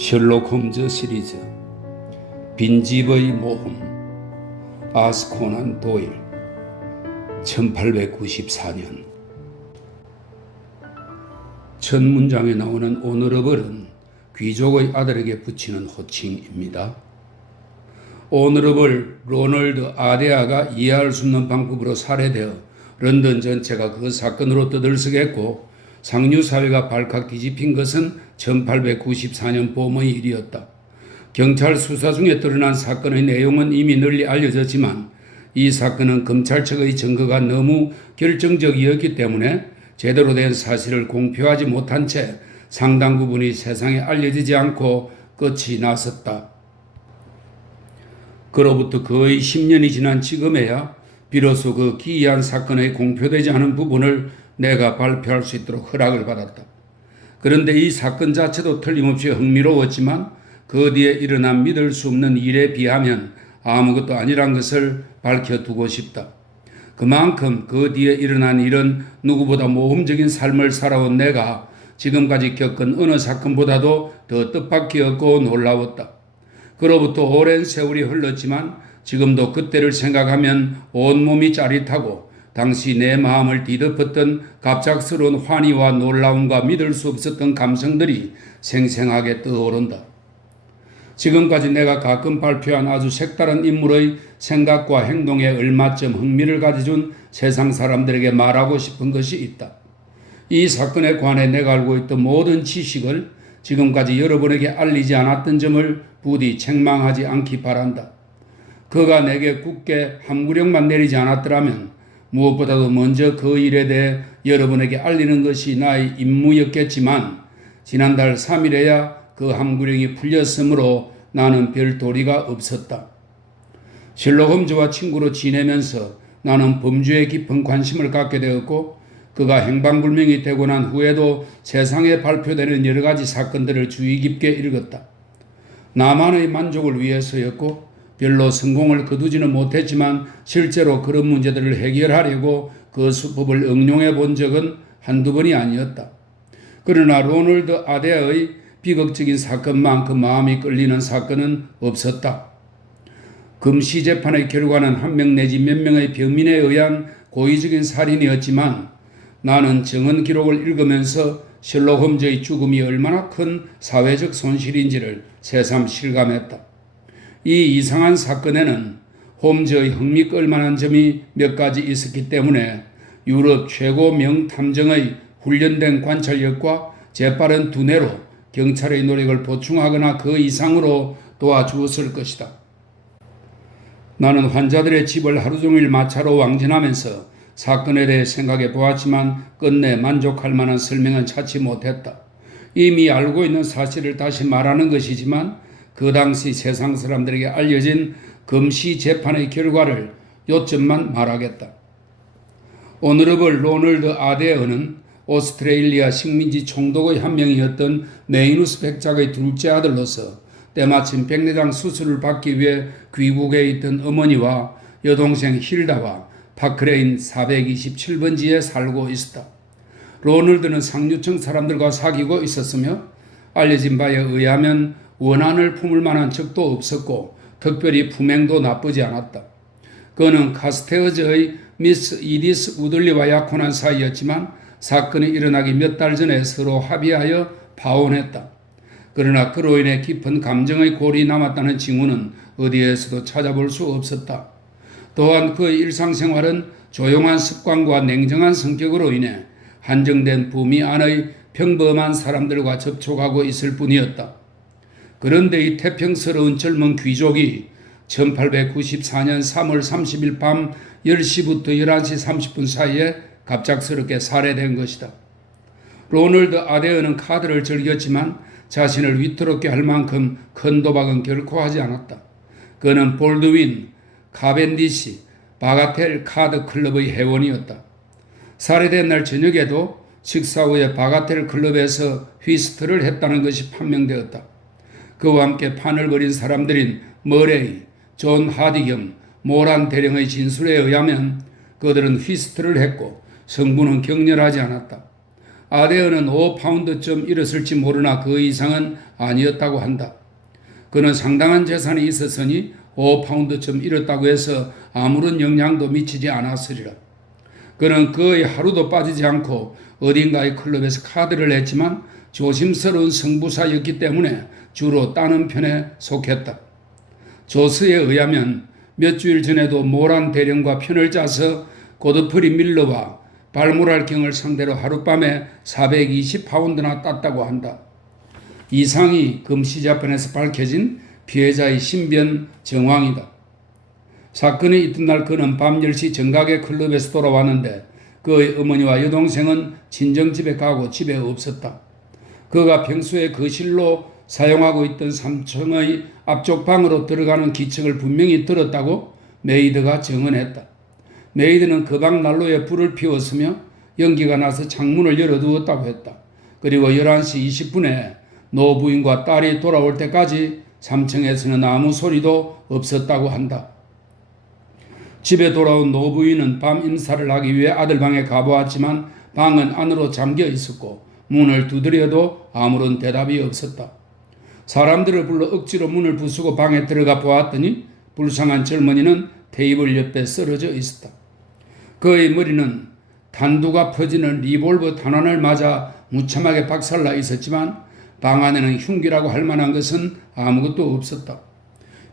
셜록 홈즈 시리즈 빈집의 모험 아스 코난 도일 1894년 첫 문장에 나오는 오너러블은 귀족의 아들에게 붙이는 호칭입니다. 오너러블 로널드 아데아가 이해할 수 없는 방법으로 살해되어 런던 전체가 그 사건으로 떠들썩했고 상류사회가 발칵 뒤집힌 것은 1894년 봄의 일이었다. 경찰 수사 중에 드러난 사건의 내용은 이미 널리 알려졌지만 이 사건은 검찰 측의 증거가 너무 결정적이었기 때문에 제대로 된 사실을 공표하지 못한 채 상당 부분이 세상에 알려지지 않고 끝이 났었다. 그로부터 거의 10년이 지난 지금에야 비로소 그 기이한 사건의 공표되지 않은 부분을 내가 발표할 수 있도록 허락을 받았다. 그런데 이 사건 자체도 틀림없이 흥미로웠지만 그 뒤에 일어난 믿을 수 없는 일에 비하면 아무것도 아니란 것을 밝혀두고 싶다. 그만큼 그 뒤에 일어난 일은 누구보다 모험적인 삶을 살아온 내가 지금까지 겪은 어느 사건보다도 더 뜻밖이었고 놀라웠다. 그로부터 오랜 세월이 흘렀지만 지금도 그때를 생각하면 온몸이 짜릿하고 당시 내 마음을 뒤덮었던 갑작스러운 환희와 놀라움과 믿을 수 없었던 감성들이 생생하게 떠오른다. 지금까지 내가 가끔 발표한 아주 색다른 인물의 생각과 행동에 얼마쯤 흥미를 가져준 세상 사람들에게 말하고 싶은 것이 있다. 이 사건에 관해 내가 알고 있던 모든 지식을 지금까지 여러분에게 알리지 않았던 점을 부디 책망하지 않기 바란다. 그가 내게 굳게 함구령만 내리지 않았더라면 무엇보다도 먼저 그 일에 대해 여러분에게 알리는 것이 나의 임무였겠지만 지난달 3일에야 그 함구령이 풀렸으므로 나는 별 도리가 없었다. 셜록 홈즈와 친구로 지내면서 나는 범죄에 깊은 관심을 갖게 되었고 그가 행방불명이 되고 난 후에도 세상에 발표되는 여러 가지 사건들을 주의 깊게 읽었다. 나만의 만족을 위해서였고 별로 성공을 거두지는 못했지만 실제로 그런 문제들을 해결하려고 그 수법을 응용해 본 적은 한두 번이 아니었다. 그러나 로널드 아데아의 비극적인 사건만큼 마음이 끌리는 사건은 없었다. 금시 재판의 결과는 한 명 내지 몇 명의 병민에 의한 고의적인 살인이었지만 나는 증언 기록을 읽으면서 셜록 홈즈의 죽음이 얼마나 큰 사회적 손실인지를 새삼 실감했다. 이 이상한 사건에는 홈즈의 흥미 끌만한 점이 몇 가지 있었기 때문에 유럽 최고 명탐정의 훈련된 관찰력과 재빠른 두뇌로 경찰의 노력을 보충하거나 그 이상으로 도와주었을 것이다. 나는 환자들의 집을 하루 종일 마차로 왕진하면서 사건에 대해 생각해 보았지만 끝내 만족할 만한 설명은 찾지 못했다. 이미 알고 있는 사실을 다시 말하는 것이지만 그 당시 세상 사람들에게 알려진 금시 재판의 결과를 요점만 말하겠다. 오너러블 로널드 아데어는 오스트레일리아 식민지 총독의 한 명이었던 메이누스 백작의 둘째 아들로서 때마침 백내장 수술을 받기 위해 귀국에 있던 어머니와 여동생 힐다와 파크레인 427번지에 살고 있었다. 로널드는 상류층 사람들과 사귀고 있었으며 알려진 바에 의하면 원한을 품을 만한 적도 없었고 특별히 품행도 나쁘지 않았다. 그는 카스테어즈의 미스 이디스 우들리와 약혼한 사이였지만 사건이 일어나기 몇 달 전에 서로 합의하여 파혼했다. 그러나 그로 인해 깊은 감정의 골이 남았다는 징후는 어디에서도 찾아볼 수 없었다. 또한 그의 일상생활은 조용한 습관과 냉정한 성격으로 인해 한정된 부미 안의 평범한 사람들과 접촉하고 있을 뿐이었다. 그런데 이 태평스러운 젊은 귀족이 1894년 3월 30일 밤 10시부터 11시 30분 사이에 갑작스럽게 살해된 것이다. 로널드 아데어는 카드를 즐겼지만 자신을 위태롭게 할 만큼 큰 도박은 결코 하지 않았다. 그는 볼드윈, 카벤디시, 바가텔 카드 클럽의 회원이었다. 살해된 날 저녁에도 식사 후에 바가텔 클럽에서 휘스트를 했다는 것이 판명되었다. 그와 함께 판을 벌인 사람들인 머레이, 존 하디겸, 모란 대령의 진술에 의하면 그들은 휘스트를 했고 성분은 격렬하지 않았다. 아데어는 5파운드쯤 잃었을지 모르나 그 이상은 아니었다고 한다. 그는 상당한 재산이 있었으니 5파운드쯤 잃었다고 해서 아무런 영향도 미치지 않았으리라. 그는 거의 하루도 빠지지 않고 어딘가의 클럽에서 카드를 했지만 조심스러운 성부사였기 때문에 주로 따는 편에 속했다. 조스에 의하면 몇 주일 전에도 모란 대령과 편을 짜서 고드프리 밀러와 발모랄경을 상대로 하룻밤에 420파운드나 땄다고 한다. 이상이 금시자편에서 밝혀진 피해자의 신변 정황이다. 사건이 이튿날 그는 밤 10시 정각의 클럽에서 돌아왔는데 그의 어머니와 여동생은 친정집에 가고 집에 없었다. 그가 평소에 거실로 사용하고 있던 3층의 앞쪽 방으로 들어가는 기척을 분명히 들었다고 메이드가 증언했다. 메이드는 그 방 난로에 불을 피웠으며 연기가 나서 창문을 열어두었다고 했다. 그리고 11시 20분에 노부인과 딸이 돌아올 때까지 3층에서는 아무 소리도 없었다고 한다. 집에 돌아온 노부인은 밤 임사를 하기 위해 아들 방에 가보았지만 방은 안으로 잠겨 있었고 문을 두드려도 아무런 대답이 없었다. 사람들을 불러 억지로 문을 부수고 방에 들어가 보았더니 불쌍한 젊은이는 테이블 옆에 쓰러져 있었다. 그의 머리는 단두가 퍼지는 리볼버 탄환을 맞아 무참하게 박살나 있었지만 방 안에는 흉기라고 할 만한 것은 아무것도 없었다.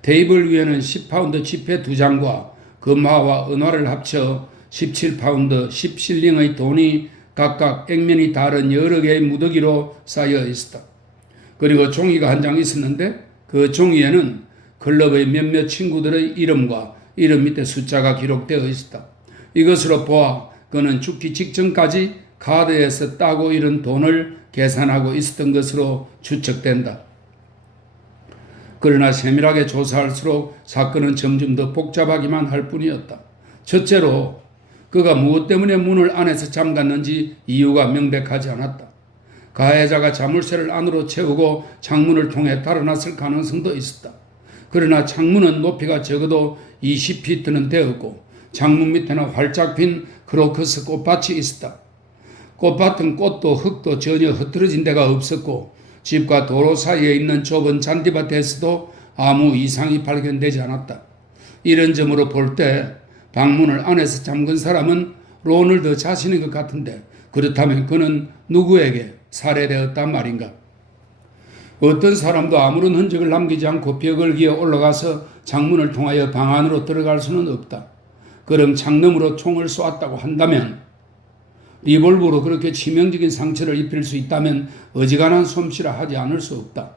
테이블 위에는 10파운드 지폐 2장과 금화와 은화를 합쳐 17파운드 10실링의 돈이 각각 액면이 다른 여러 개의 무더기로 쌓여 있었다. 그리고 종이가 한 장 있었는데 그 종이에는 클럽의 몇몇 친구들의 이름과 이름 밑에 숫자가 기록되어 있었다. 이것으로 보아 그는 죽기 직전까지 카드에서 따고 잃은 돈을 계산하고 있었던 것으로 추측된다. 그러나 세밀하게 조사할수록 사건은 점점 더 복잡하기만 할 뿐이었다. 첫째로 그가 무엇 때문에 문을 안에서 잠갔는지 이유가 명백하지 않았다. 가해자가 자물쇠를 안으로 채우고 창문을 통해 달아났을 가능성도 있었다. 그러나 창문은 높이가 적어도 20피트는 되었고 창문 밑에는 활짝 핀 크로커스 꽃밭이 있었다. 꽃밭은 꽃도 흙도 전혀 흐트러진 데가 없었고 집과 도로 사이에 있는 좁은 잔디밭에서도 아무 이상이 발견되지 않았다. 이런 점으로 볼 때 방문을 안에서 잠근 사람은 로널드 자신인 것 같은데 그렇다면 그는 누구에게 살해되었단 말인가? 어떤 사람도 아무런 흔적을 남기지 않고 벽을 기어 올라가서 창문을 통하여 방 안으로 들어갈 수는 없다. 그럼 창너머로 총을 쏘았다고 한다면 리볼버로 그렇게 치명적인 상처를 입힐 수 있다면 어지간한 솜씨라 하지 않을 수 없다.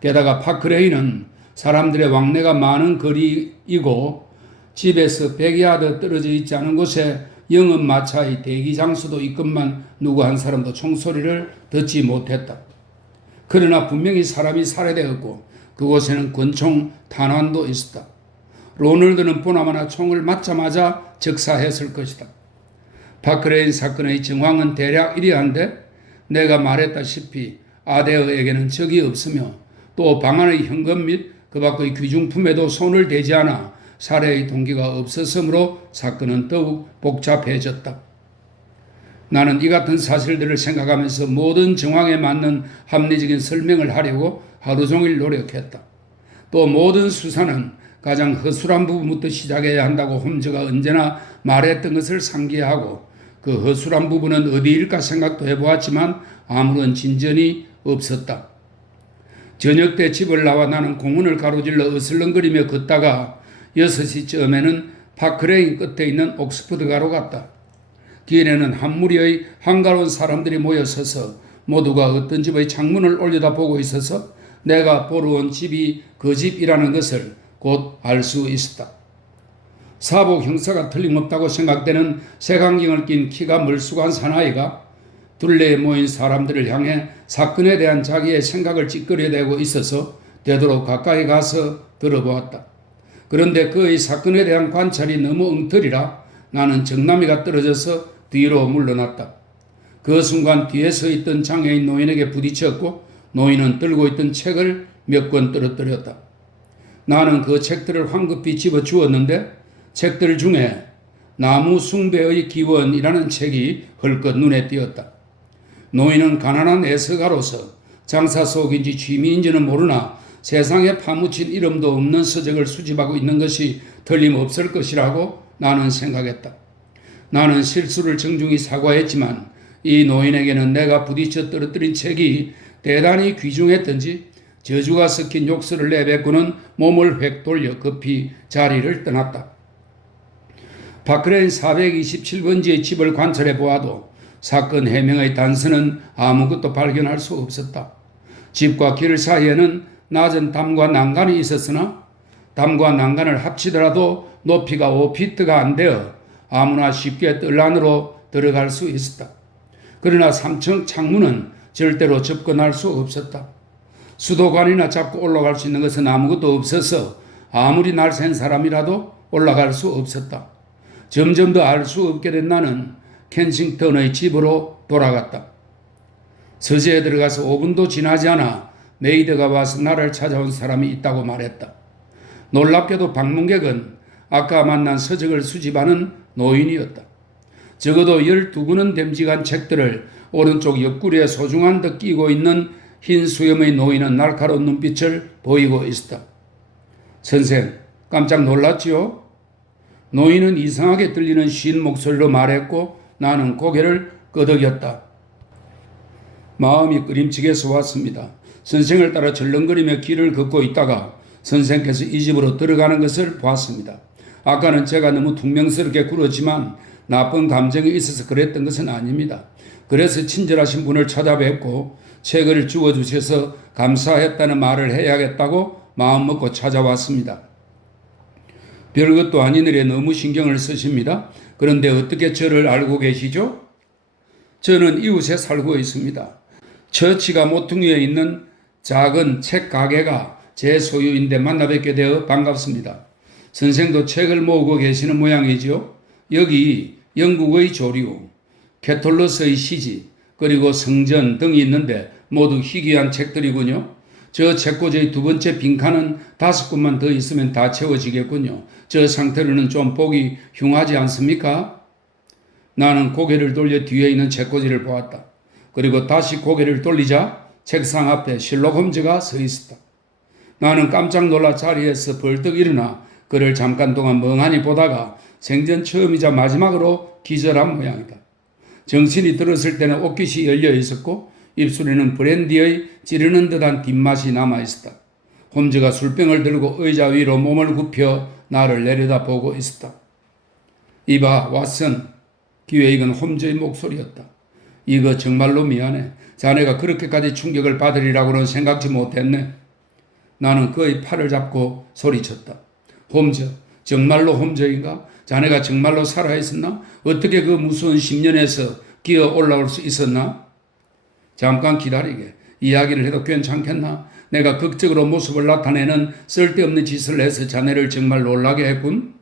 게다가 파크레이는 사람들의 왕래가 많은 거리이고 집에서 100야드 떨어져 있지 않은 곳에 영업 마차의 대기 장소도 있건만 누구 한 사람도 총소리를 듣지 못했다. 그러나 분명히 사람이 살해되었고 그곳에는 권총 탄환도 있었다. 로널드는 보나마나 총을 맞자마자 즉사했을 것이다. 파크레인 사건의 정황은 대략 이러한데 내가 말했다시피 아데어에게는 적이 없으며 또 방 안의 현금 및 그 밖의 귀중품에도 손을 대지 않아 살해의 동기가 없었으므로 사건은 더욱 복잡해졌다. 나는 이 같은 사실들을 생각하면서 모든 정황에 맞는 합리적인 설명을 하려고 하루 종일 노력했다. 또 모든 수사는 가장 허술한 부분부터 시작해야 한다고 홈즈가 언제나 말했던 것을 상기하고 그 허술한 부분은 어디일까 생각도 해보았지만 아무런 진전이 없었다. 저녁 때 집을 나와 나는 공원을 가로질러 어슬렁거리며 걷다가 6시쯤에는 파크레인 끝에 있는 옥스퍼드가로 갔다. 길에는 한 무리의 한가로운 사람들이 모여 서서 모두가 어떤 집의 창문을 올려다보고 있어서 내가 보러 온 집이 그 집이라는 것을 곧 알 수 있었다. 사복 형사가 틀림없다고 생각되는 색안경을 낀 키가 멀쑥한 사나이가 둘레에 모인 사람들을 향해 사건에 대한 자기의 생각을 찌끄려대고 있어서 되도록 가까이 가서 들어보았다. 그런데 그의 사건에 대한 관찰이 너무 엉터리라 나는 정남이가 떨어져서 뒤로 물러났다. 그 순간 뒤에 서 있던 장애인 노인에게 부딪혔고 노인은 들고 있던 책을 몇 권 떨어뜨렸다. 나는 그 책들을 황급히 집어주었는데 책들 중에 나무 숭배의 기원이라는 책이 헐끗 눈에 띄었다. 노인은 가난한 애서가로서 장사 속인지 취미인지는 모르나 세상에 파묻힌 이름도 없는 서적을 수집하고 있는 것이 틀림없을 것이라고 나는 생각했다. 나는 실수를 정중히 사과했지만 이 노인에게는 내가 부딪혀 떨어뜨린 책이 대단히 귀중했던지 저주가 섞인 욕설을 내뱉고는 몸을 획 돌려 급히 자리를 떠났다. 파크레인 427번지의 집을 관찰해 보아도 사건 해명의 단서는 아무것도 발견할 수 없었다. 집과 길 사이에는 낮은 담과 난간이 있었으나 담과 난간을 합치더라도 높이가 5피트가 안 되어 아무나 쉽게 뜰 안으로 들어갈 수 있었다. 그러나 3층 창문은 절대로 접근할 수 없었다. 수도관이나 잡고 올라갈 수 있는 것은 아무것도 없어서 아무리 날쌘 사람이라도 올라갈 수 없었다. 점점 더 알 수 없게 된 나는 켄싱턴의 집으로 돌아갔다. 서재에 들어가서 5분도 지나지 않아 메이드가 와서 나를 찾아온 사람이 있다고 말했다. 놀랍게도 방문객은 아까 만난 서적을 수집하는 노인이었다. 적어도 12권은 됨직한 책들을 오른쪽 옆구리에 소중한 듯 끼고 있는 흰 수염의 노인은 날카로운 눈빛을 보이고 있었다. 선생, 깜짝 놀랐지요? 노인은 이상하게 들리는 쉰 목소리로 말했고 나는 고개를 끄덕였다. 마음이 끄림직해서 왔습니다. 선생을 따라 절렁거리며 길을 걷고 있다가 선생께서 이 집으로 들어가는 것을 보았습니다. 아까는 제가 너무 퉁명스럽게 굴었지만 나쁜 감정이 있어서 그랬던 것은 아닙니다. 그래서 친절하신 분을 찾아뵙고 책을 주워주셔서 감사했다는 말을 해야겠다고 마음먹고 찾아왔습니다. 별것도 아닌 일에 너무 신경을 쓰십니다. 그런데 어떻게 저를 알고 계시죠? 저는 이웃에 살고 있습니다. 처치가 모퉁이에 있는 작은 책 가게가 제 소유인데 만나 뵙게 되어 반갑습니다. 선생도 책을 모으고 계시는 모양이지요. 여기 영국의 조류, 캐톨로스의 시집, 그리고 성전 등이 있는데 모두 희귀한 책들이군요. 저 책꽂이의 두 번째 빈칸은 5권만 더 있으면 다 채워지겠군요. 저 상태로는 좀 보기 흉하지 않습니까? 나는 고개를 돌려 뒤에 있는 책꽂이를 보았다. 그리고 다시 고개를 돌리자 책상 앞에 셜록 홈즈가 서 있었다. 나는 깜짝 놀라 자리에서 벌떡 일어나 그를 잠깐 동안 멍하니 보다가 생전 처음이자 마지막으로 기절한 모양이다. 정신이 들었을 때는 옷깃이 열려 있었고 입술에는 브랜디의 찌르는 듯한 뒷맛이 남아있었다. 홈즈가 술병을 들고 의자 위로 몸을 굽혀 나를 내려다보고 있었다. 이봐 왓슨, 귀에 익은 홈즈의 목소리였다. 이거 정말로 미안해. 자네가 그렇게까지 충격을 받으리라고는 생각지 못했네. 나는 그의 팔을 잡고 소리쳤다. 홈즈, 정말로 홈즈인가? 자네가 정말로 살아있었나? 어떻게 그 무서운 10년에서 기어 올라올 수 있었나? 잠깐 기다리게. 이야기를 해도 괜찮겠나? 내가 극적으로 모습을 나타내는 쓸데없는 짓을 해서 자네를 정말 놀라게 했군.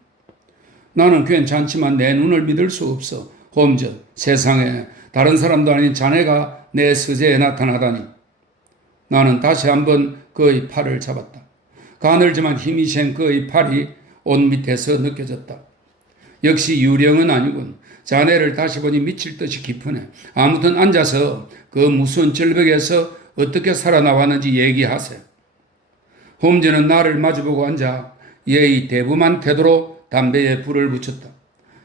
나는 괜찮지만 내 눈을 믿을 수 없어. 홈즈, 세상에 다른 사람도 아닌 자네가 내 서재에 나타나다니. 나는 다시 한번 그의 팔을 잡았다. 가늘지만 힘이 센 그의 팔이 옷 밑에서 느껴졌다. 역시 유령은 아니군. 자네를 다시 보니 미칠 듯이 기쁘네. 아무튼 앉아서 그 무서운 절벽에서 어떻게 살아나왔는지 얘기하세요. 홈즈는 나를 마주보고 앉아 예의 대범한 태도로 담배에 불을 붙였다.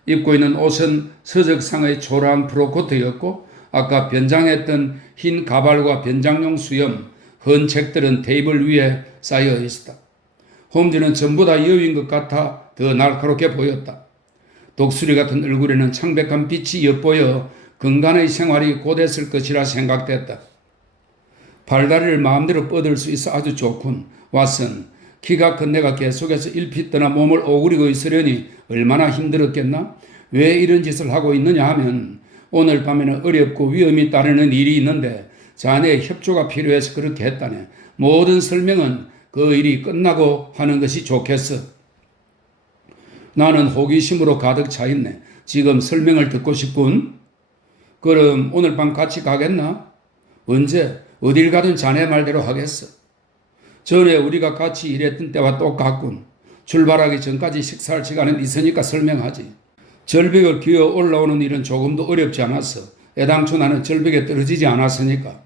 입고 있는 옷은 서적상의 초라한 프로코트였고 아까 변장했던 흰 가발과 변장용 수염, 헌 책들은 테이블 위에 쌓여 있었다. 홈즈는 전부 다 여우인 것 같아 더 날카롭게 보였다. 독수리 같은 얼굴에는 창백한 빛이 엿보여 건강의 생활이 곧했을 것이라 생각됐다. 발다리를 마음대로 뻗을 수 있어 아주 좋군. 왓슨, 키가 큰 내가 계속해서 일핏 떠나 몸을 오그리고 있으려니 얼마나 힘들었겠나? 왜 이런 짓을 하고 있느냐 하면 오늘 밤에는 어렵고 위험이 따르는 일이 있는데 자네의 협조가 필요해서 그렇게 했다네. 모든 설명은 그 일이 끝나고 하는 것이 좋겠어. 나는 호기심으로 가득 차 있네. 지금 설명을 듣고 싶군. 그럼 오늘 밤 같이 가겠나? 언제? 어딜 가든 자네 말대로 하겠어. 전에 우리가 같이 일했던 때와 똑같군. 출발하기 전까지 식사할 시간은 있으니까 설명하지. 절벽을 기어 올라오는 일은 조금도 어렵지 않았어. 애당초 나는 절벽에 떨어지지 않았으니까.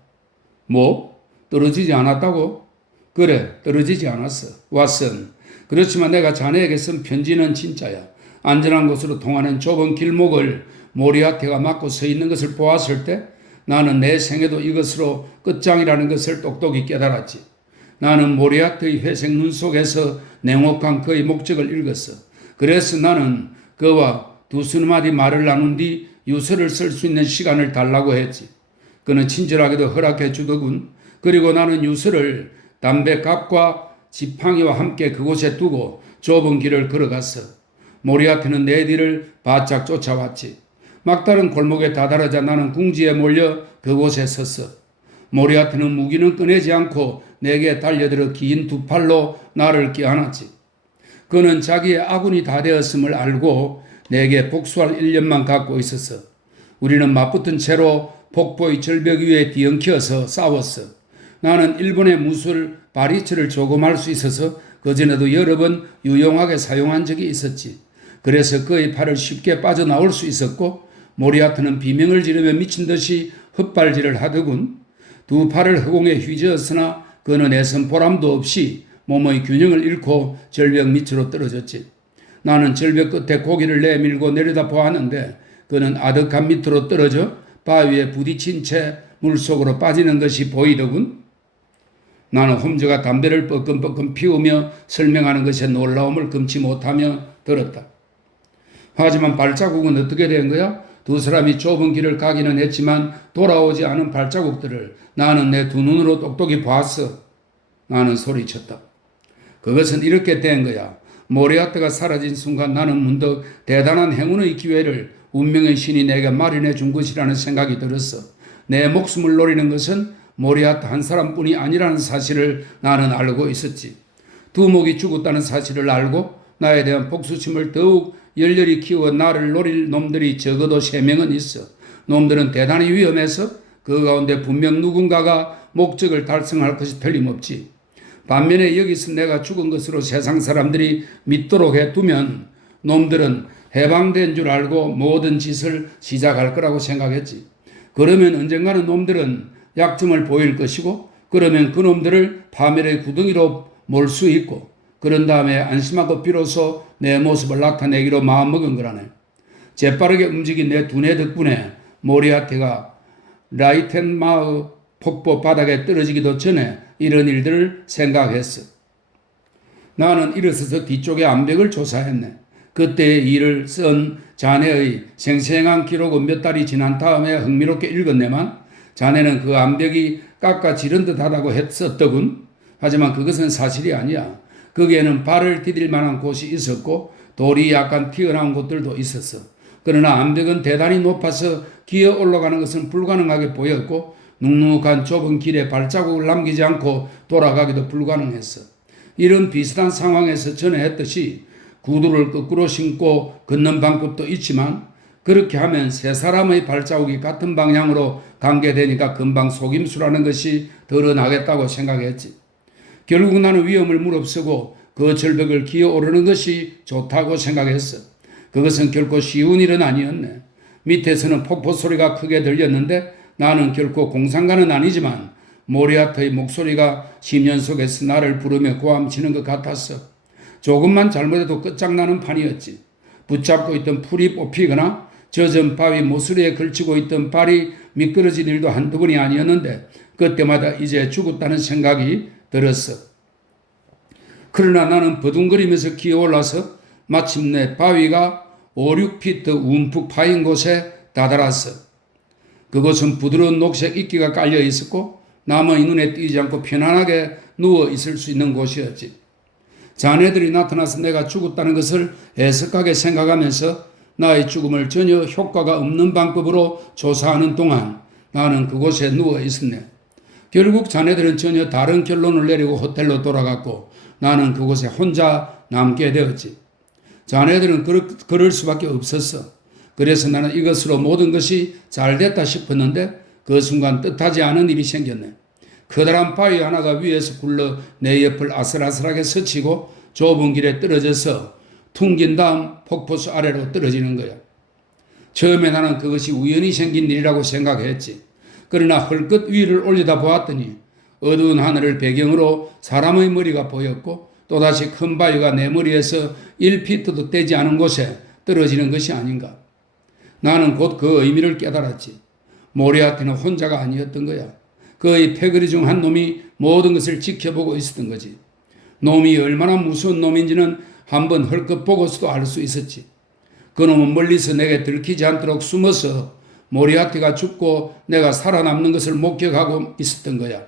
뭐? 떨어지지 않았다고? 그래, 떨어지지 않았어. 왓슨. 그렇지만 내가 자네에게 쓴 편지는 진짜야. 안전한 곳으로 통하는 좁은 길목을 모리아티가 막고 서 있는 것을 보았을 때 나는 내 생애도 이것으로 끝장이라는 것을 똑똑히 깨달았지. 나는 모리아티의 회색 눈 속에서 냉혹한 그의 목적을 읽었어. 그래서 나는 그와 두세 마디 말을 나눈 뒤 유서를 쓸 수 있는 시간을 달라고 했지. 그는 친절하게도 허락해 주더군. 그리고 나는 유서를 담배갑과 지팡이와 함께 그곳에 두고 좁은 길을 걸어갔어. 모리아티는 내 뒤를 바짝 쫓아왔지. 막다른 골목에 다다르자 나는 궁지에 몰려 그곳에 섰어. 모리아티는 무기는 꺼내지 않고 내게 달려들어 긴 두 팔로 나를 껴안았지. 그는 자기의 아군이 다 되었음을 알고 내게 복수할 일념만 갖고 있었어. 우리는 맞붙은 채로 폭포의 절벽 위에 뒤엉켜서 싸웠어. 나는 일본의 무술 바리츠를 조금 할 수 있어서 그전에도 여러 번 유용하게 사용한 적이 있었지. 그래서 그의 팔을 쉽게 빠져나올 수 있었고 모리아트는 비명을 지르며 미친 듯이 헛발질을 하더군. 두 팔을 허공에 휘저었으나 그는 애선 보람도 없이 몸의 균형을 잃고 절벽 밑으로 떨어졌지. 나는 절벽 끝에 고개를 내밀고 내려다 보았는데 그는 아득한 밑으로 떨어져 바위에 부딪힌 채 물속으로 빠지는 것이 보이더군. 나는 홈즈가 담배를 뻐끔뻐끔 피우며 설명하는 것에 놀라움을 금치 못하며 들었다. 하지만 발자국은 어떻게 된 거야? 두 사람이 좁은 길을 가기는 했지만 돌아오지 않은 발자국들을 나는 내 두 눈으로 똑똑히 봤어. 나는 소리쳤다. 그것은 이렇게 된 거야. 모리아트가 사라진 순간 나는 문득 대단한 행운의 기회를 운명의 신이 내게 마련해 준 것이라는 생각이 들었어. 내 목숨을 노리는 것은 모리아트 한 사람뿐이 아니라는 사실을 나는 알고 있었지. 두목이 죽었다는 사실을 알고 나에 대한 복수심을 더욱 열렬히 키워 나를 노릴 놈들이 적어도 3명은 있어. 놈들은 대단히 위험해서 그 가운데 분명 누군가가 목적을 달성할 것이 틀림없지. 반면에 여기서 내가 죽은 것으로 세상 사람들이 믿도록 해두면 놈들은 해방된 줄 알고 모든 짓을 시작할 거라고 생각했지. 그러면 언젠가는 놈들은 약점을 보일 것이고 그러면 그 놈들을 파멸의 구덩이로 몰 수 있고 그런 다음에 안심하고 비로소 내 모습을 나타내기로 마음먹은 거라네. 재빠르게 움직인 내 두뇌 덕분에 모리아티가 라이텐마의 폭포 바닥에 떨어지기도 전에 이런 일들을 생각했어. 나는 일어서서 뒤쪽의 암벽을 조사했네. 그때의 일을 쓴 자네의 생생한 기록은 몇 달이 지난 다음에 흥미롭게 읽었네만 자네는 그 암벽이 깎아지른 듯하다고 했었더군. 하지만 그것은 사실이 아니야. 거기에는 발을 디딜 만한 곳이 있었고 돌이 약간 튀어나온 곳들도 있었어. 그러나 암벽은 대단히 높아서 기어 올라가는 것은 불가능하게 보였고 눅눅한 좁은 길에 발자국을 남기지 않고 돌아가기도 불가능했어. 이런 비슷한 상황에서 전에 했듯이 구두를 거꾸로 신고 걷는 방법도 있지만 그렇게 하면 세 사람의 발자국이 같은 방향으로 관계되니까 금방 속임수라는 것이 드러나겠다고 생각했지. 결국 나는 위험을 무릅쓰고 그 절벽을 기어오르는 것이 좋다고 생각했어. 그것은 결코 쉬운 일은 아니었네. 밑에서는 폭포 소리가 크게 들렸는데 나는 결코 공상가는 아니지만 모리아트의 목소리가 심연 속에서 나를 부르며 고함치는 것 같았어. 조금만 잘못해도 끝장나는 판이었지. 붙잡고 있던 풀이 뽑히거나 젖은 바위 모서리에 걸치고 있던 발이 미끄러질 일도 한두 번이 아니었는데 그때마다 이제 죽었다는 생각이 들었어. 그러나 나는 버둥거리면서 기어올라서 마침내 바위가 5, 6피트 움푹 파인 곳에 다다랐어. 그곳은 부드러운 녹색 이끼가 깔려 있었고 남의 눈에 띄지 않고 편안하게 누워 있을 수 있는 곳이었지. 자네들이 나타나서 내가 죽었다는 것을 애석하게 생각하면서 나의 죽음을 전혀 효과가 없는 방법으로 조사하는 동안 나는 그곳에 누워 있었네. 결국 자네들은 전혀 다른 결론을 내리고 호텔로 돌아갔고 나는 그곳에 혼자 남게 되었지. 자네들은 그럴 수밖에 없었어. 그래서 나는 이것으로 모든 것이 잘 됐다 싶었는데 그 순간 뜻하지 않은 일이 생겼네. 커다란 바위 하나가 위에서 굴러 내 옆을 아슬아슬하게 스치고 좁은 길에 떨어져서 퉁긴 다음 폭포수 아래로 떨어지는 거야. 처음에 나는 그것이 우연히 생긴 일이라고 생각했지. 그러나 헐끗 위를 올리다 보았더니 어두운 하늘을 배경으로 사람의 머리가 보였고 또다시 큰 바위가 내 머리에서 1피트도 떼지 않은 곳에 떨어지는 것이 아닌가. 나는 곧 그 의미를 깨달았지. 모리아티는 혼자가 아니었던 거야. 그의 패거리 중 한 놈이 모든 것을 지켜보고 있었던 거지. 놈이 얼마나 무서운 놈인지는 한번 헐끗 보고서도 알 수 있었지. 그 놈은 멀리서 내게 들키지 않도록 숨어서 모리아티가 죽고 내가 살아남는 것을 목격하고 있었던 거야.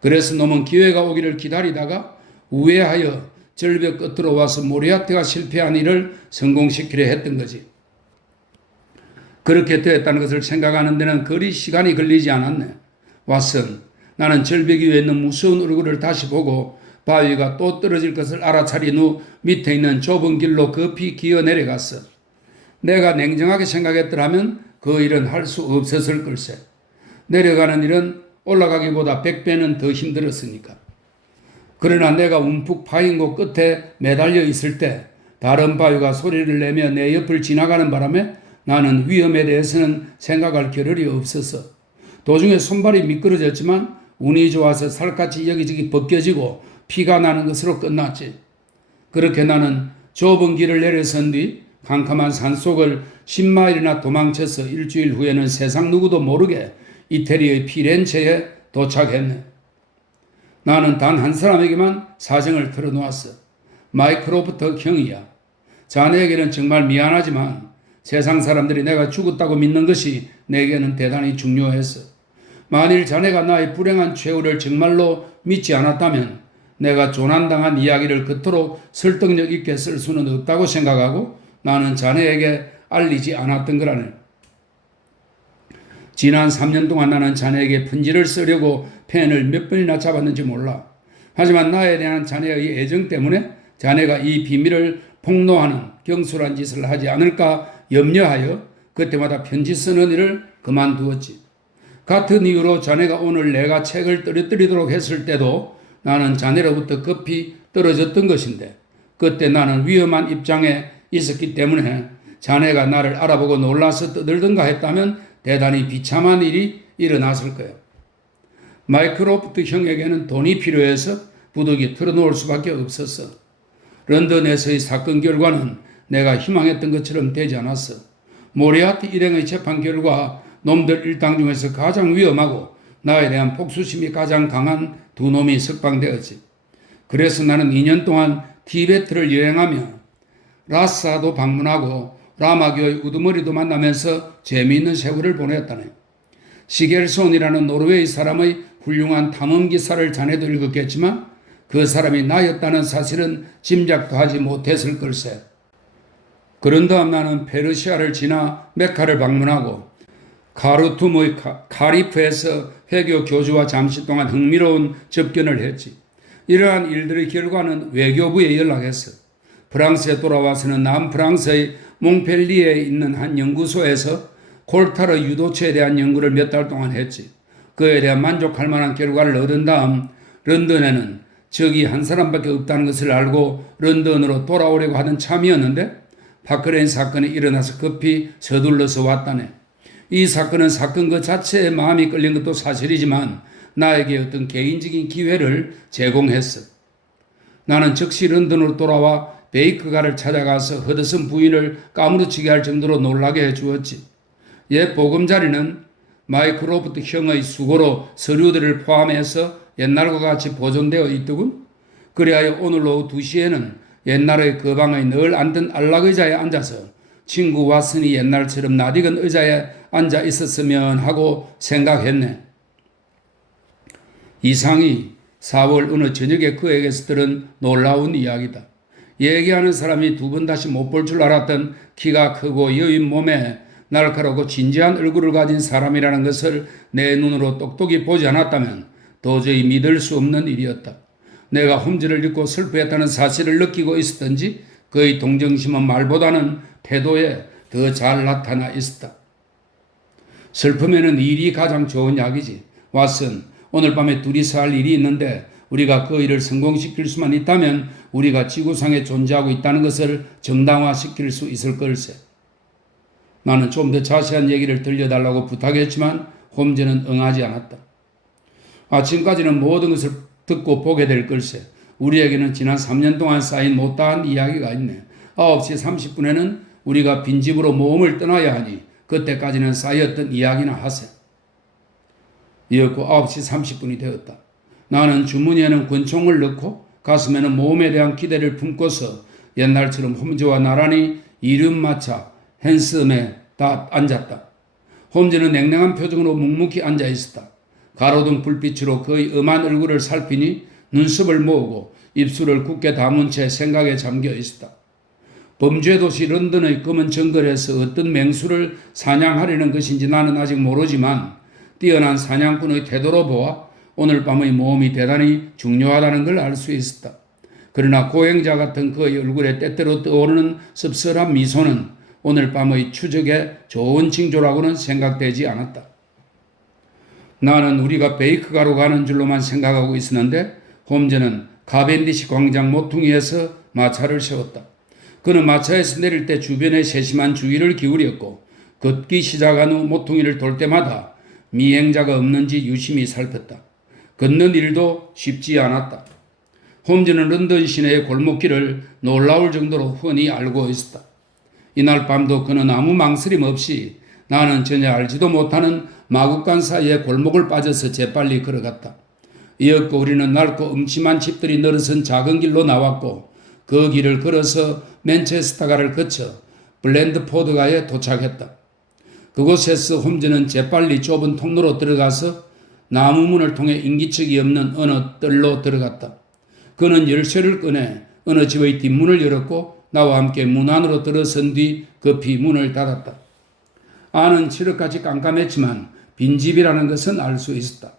그래서 놈은 기회가 오기를 기다리다가 우회하여 절벽 끝으로 와서 모리아티가 실패한 일을 성공시키려 했던 거지. 그렇게 되었다는 것을 생각하는 데는 그리 시간이 걸리지 않았네. 왓슨, 나는 절벽 위에 있는 무서운 얼굴을 다시 보고 바위가 또 떨어질 것을 알아차린 후 밑에 있는 좁은 길로 급히 기어 내려갔어. 내가 냉정하게 생각했더라면 그 일은 할 수 없었을 걸세. 내려가는 일은 올라가기보다 100배는 더 힘들었으니까. 그러나 내가 움푹 파인 곳 끝에 매달려 있을 때 다른 바위가 소리를 내며 내 옆을 지나가는 바람에 나는 위험에 대해서는 생각할 겨를이 없었어. 도중에 손발이 미끄러졌지만 운이 좋아서 살갗이 여기저기 벗겨지고 피가 나는 것으로 끝났지. 그렇게 나는 좁은 길을 내려선 뒤 캄캄한 산속을 10마일이나 도망쳐서 일주일 후에는 세상 누구도 모르게 이태리의 피렌체에 도착했네. 나는 단 한 사람에게만 사정을 털어놓았어. 마이크로프트 형이야. 자네에게는 정말 미안하지만 세상 사람들이 내가 죽었다고 믿는 것이 내게는 대단히 중요했어. 만일 자네가 나의 불행한 최후를 정말로 믿지 않았다면 내가 조난당한 이야기를 그토록 설득력 있게 쓸 수는 없다고 생각하고 나는 자네에게 알리지 않았던 거라네. 지난 3년 동안 나는 자네에게 편지를 쓰려고 펜을 몇 번이나 잡았는지 몰라. 하지만 나에 대한 자네의 애정 때문에 자네가 이 비밀을 폭로하는 경솔한 짓을 하지 않을까 염려하여 그때마다 편지 쓰는 일을 그만두었지. 같은 이유로 자네가 오늘 내가 책을 떨어뜨리도록 했을 때도 나는 자네로부터 급히 떨어졌던 것인데 그때 나는 위험한 입장에 있었기 때문에 자네가 나를 알아보고 놀라서 떠들던가 했다면 대단히 비참한 일이 일어났을 거야. 마이크로프트 형에게는 돈이 필요해서 부득이 털어놓을 수밖에 없었어. 런던에서의 사건 결과는 내가 희망했던 것처럼 되지 않았어. 모리아티 일행의 재판 결과 놈들 일당 중에서 가장 위험하고 나에 대한 복수심이 가장 강한 두 놈이 석방되었지. 그래서 나는 2년 동안 티베트를 여행하며 라사도 방문하고 라마교의 우두머리도 만나면서 재미있는 세월을 보냈다네. 시겔손이라는 노르웨이 사람의 훌륭한 탐험 기사를 자네도 읽었겠지만 그 사람이 나였다는 사실은 짐작도 하지 못했을 걸세. 그런 다음 나는 페르시아를 지나 메카를 방문하고 카르툼의 카리프에서 회교 교주와 잠시 동안 흥미로운 접견을 했지. 이러한 일들의 결과는 외교부에 연락했어. 프랑스에 돌아와서는 남프랑스의 몽펠리에에 있는 한 연구소에서 콜타르 유도체에 대한 연구를 몇 달 동안 했지. 그에 대한 만족할 만한 결과를 얻은 다음 런던에는 적이 한 사람밖에 없다는 것을 알고 런던으로 돌아오려고 하던 참이었는데 파크레인 사건이 일어나서 급히 서둘러서 왔다네. 이 사건은 사건 그 자체에 마음이 끌린 것도 사실이지만 나에게 어떤 개인적인 기회를 제공했어. 나는 즉시 런던으로 돌아와 베이크가를 찾아가서 허드슨 부인을 까무러치게 할 정도로 놀라게 해주었지. 옛 보금자리는 마이크로프트 형의 수고로 서류들을 포함해서 옛날과 같이 보존되어 있더군. 그리하여 오늘 오후 2시에는 옛날의 그 방에 늘 앉던 안락의자에 앉아서 친구 왓슨이 옛날처럼 낯익은 의자에 앉아 있었으면 하고 생각했네. 이상이 4월 어느 저녁에 그에게서 들은 놀라운 이야기다. 얘기하는 사람이 두 번 다시 못 볼 줄 알았던 키가 크고 여인 몸에 날카롭고 진지한 얼굴을 가진 사람이라는 것을 내 눈으로 똑똑히 보지 않았다면 도저히 믿을 수 없는 일이었다. 내가 홈즈를 읽고 슬퍼했다는 사실을 느끼고 있었던지 그의 동정심은 말보다는 태도에 더 잘 나타나 있었다. 슬픔에는 일이 가장 좋은 약이지. 왓슨, 오늘 밤에 둘이서 할 일이 있는데 우리가 그 일을 성공시킬 수만 있다면 우리가 지구상에 존재하고 있다는 것을 정당화시킬 수 있을 걸세. 나는 좀 더 자세한 얘기를 들려달라고 부탁했지만 홈즈는 응하지 않았다. 아침까지는 모든 것을 듣고 보게 될 걸세. 우리에게는 지난 3년 동안 쌓인 못다한 이야기가 있네. 9시 30분에는 우리가 빈집으로 모험을 떠나야 하니 그때까지는 쌓였던 이야기나 하세. 이었고 9시 30분이 되었다. 나는 주머니에는 권총을 넣고 가슴에는 모험에 대한 기대를 품고서 옛날처럼 홈즈와 나란히 이름마차 핸섬에 다 앉았다. 홈즈는 냉랭한 표정으로 묵묵히 앉아 있었다. 가로등 불빛으로 그의 엄한 얼굴을 살피니 눈썹을 모으고 입술을 굳게 다문 채 생각에 잠겨 있었다. 범죄 도시 런던의 검은 정글에서 어떤 맹수를 사냥하려는 것인지 나는 아직 모르지만 뛰어난 사냥꾼의 태도로 보아 오늘 밤의 모험이 대단히 중요하다는 걸 알 수 있었다. 그러나 고행자 같은 그의 얼굴에 때때로 떠오르는 씁쓸한 미소는 오늘 밤의 추적에 좋은 징조라고는 생각되지 않았다. 나는 우리가 베이크가로 가는 줄로만 생각하고 있었는데 홈즈는 카벤디시 광장 모퉁이에서 마차를 세웠다. 그는 마차에서 내릴 때 주변에 세심한 주의를 기울였고 걷기 시작한 후 모퉁이를 돌 때마다 미행자가 없는지 유심히 살폈다. 걷는 일도 쉽지 않았다. 홈즈는 런던 시내의 골목길을 놀라울 정도로 훤히 알고 있었다. 이날 밤도 그는 아무 망설임 없이 나는 전혀 알지도 못하는 마구간 사이의 골목을 빠져서 재빨리 걸어갔다. 이었고 우리는 낡고 음침한 집들이 늘어선 작은 길로 나왔고 그 길을 걸어서 맨체스터가를 거쳐 블랜드포드가에 도착했다. 그곳에서 홈즈는 재빨리 좁은 통로로 들어가서 나무 문을 통해 인기척이 없는 어느 뜰로 들어갔다. 그는 열쇠를 꺼내 어느 집의 뒷문을 열었고 나와 함께 문 안으로 들어선 뒤 급히 문을 닫았다. 안은 칠흑같이 깜깜했지만 빈집이라는 것은 알 수 있었다.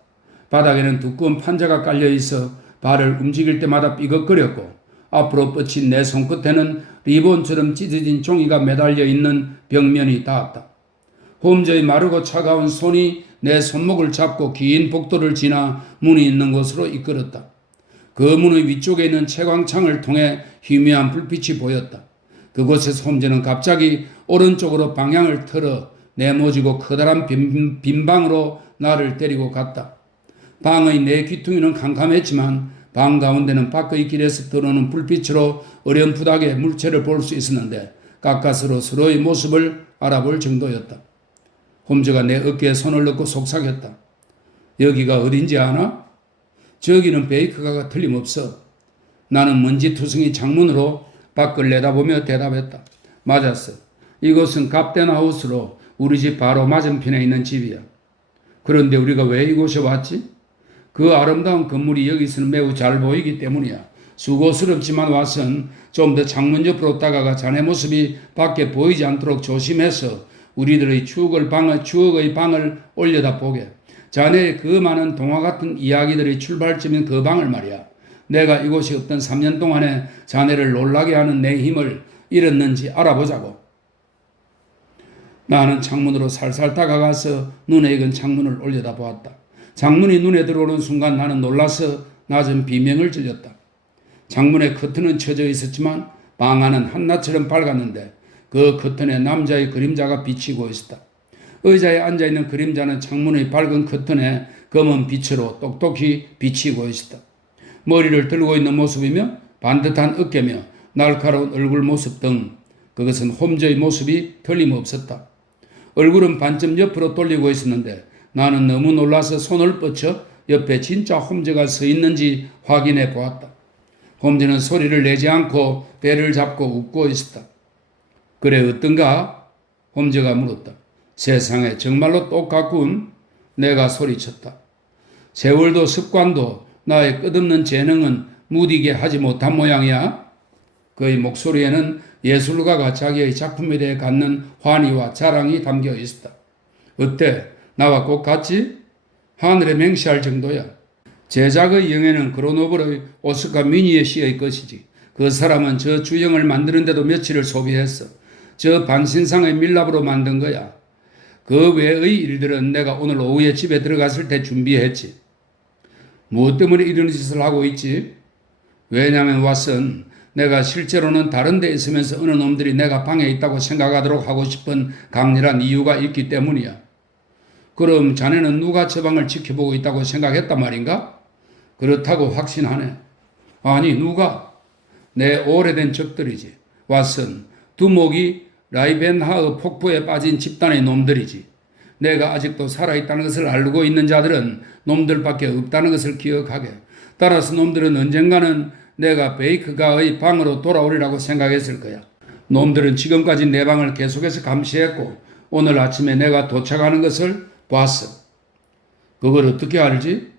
바닥에는 두꺼운 판자가 깔려 있어 발을 움직일 때마다 삐걱거렸고 앞으로 뻗친 내 손끝에는 리본처럼 찢어진 종이가 매달려 있는 벽면이 닿았다. 홈즈의 마르고 차가운 손이 내 손목을 잡고 긴 복도를 지나 문이 있는 곳으로 이끌었다. 그 문의 위쪽에 있는 채광창을 통해 희미한 불빛이 보였다. 그곳에서 홈즈는 갑자기 오른쪽으로 방향을 틀어 내모지고 커다란 빈 방으로 나를 데리고 갔다. 방의 내 귀퉁이는 캄캄했지만 방 가운데는 밖의 길에서 들어오는 불빛으로 어렴풋하게 물체를 볼 수 있었는데 가까스로 서로의 모습을 알아볼 정도였다. 홈즈가 내 어깨에 손을 넣고 속삭였다. 여기가 어딘지 아나? 저기는 베이크가가 틀림없어. 나는 먼지투성이 창문으로 밖을 내다보며 대답했다. 맞았어. 이곳은 갑덴하우스로 우리 집 바로 맞은편에 있는 집이야. 그런데 우리가 왜 이곳에 왔지? 그 아름다운 건물이 여기서는 매우 잘 보이기 때문이야. 수고스럽지만 와선 좀 더 창문 옆으로 다가가 자네 모습이 밖에 보이지 않도록 조심해서 우리들의 추억의 방을 올려다 보게. 자네의 그 많은 동화 같은 이야기들의 출발점인 그 방을 말이야. 내가 이곳이 어떤 3년 동안에 자네를 놀라게 하는 내 힘을 잃었는지 알아보자고. 나는 창문으로 살살 다가가서 눈에 익은 창문을 올려다 보았다. 창문이 눈에 들어오는 순간 나는 놀라서 낮은 비명을 질렀다. 창문에 커튼은 쳐져 있었지만 방 안은 한낮처럼 밝았는데 그 커튼에 남자의 그림자가 비치고 있었다. 의자에 앉아있는 그림자는 창문의 밝은 커튼에 검은 빛으로 똑똑히 비치고 있었다. 머리를 들고 있는 모습이며 반듯한 어깨며 날카로운 얼굴 모습 등 그것은 홈즈의 모습이 틀림없었다. 얼굴은 반쯤 옆으로 돌리고 있었는데 나는 너무 놀라서 손을 뻗쳐 옆에 진짜 홈즈가 서 있는지 확인해 보았다. 홈즈는 소리를 내지 않고 배를 잡고 웃고 있었다. 그래 어떤가? 홈즈가 물었다. 세상에 정말로 똑같군. 내가 소리쳤다. 세월도 습관도 나의 끝없는 재능은 무디게 하지 못한 모양이야. 그의 목소리에는 예술가가 자기의 작품에 대해 갖는 환희와 자랑이 담겨 있었다. 어때? 나와 꼭 같지? 하늘에 맹세할 정도야. 제작의 영예는 그로노블의 오스카 미니에 씨의 것이지. 그 사람은 저 주형을 만드는데도 며칠을 소비했어. 저 반신상의 밀랍으로 만든 거야. 그 외의 일들은 내가 오늘 오후에 집에 들어갔을 때 준비했지. 무엇 때문에 이런 짓을 하고 있지? 왜냐하면 왓슨, 내가 실제로는 다른 데 있으면서 어느 놈들이 내가 방에 있다고 생각하도록 하고 싶은 강렬한 이유가 있기 때문이야. 그럼 자네는 누가 저 방을 지켜보고 있다고 생각했단 말인가? 그렇다고 확신하네. 아니, 누가? 내 오래된 적들이지. 왓슨, 두목이 라이벤하흐 폭포에 빠진 집단의 놈들이지. 내가 아직도 살아있다는 것을 알고 있는 자들은 놈들밖에 없다는 것을 기억하게. 따라서 놈들은 언젠가는 내가 베이크가의 방으로 돌아오리라고 생각했을 거야. 놈들은 지금까지 내 방을 계속해서 감시했고 오늘 아침에 내가 도착하는 것을 봤어. 그걸 어떻게 알지?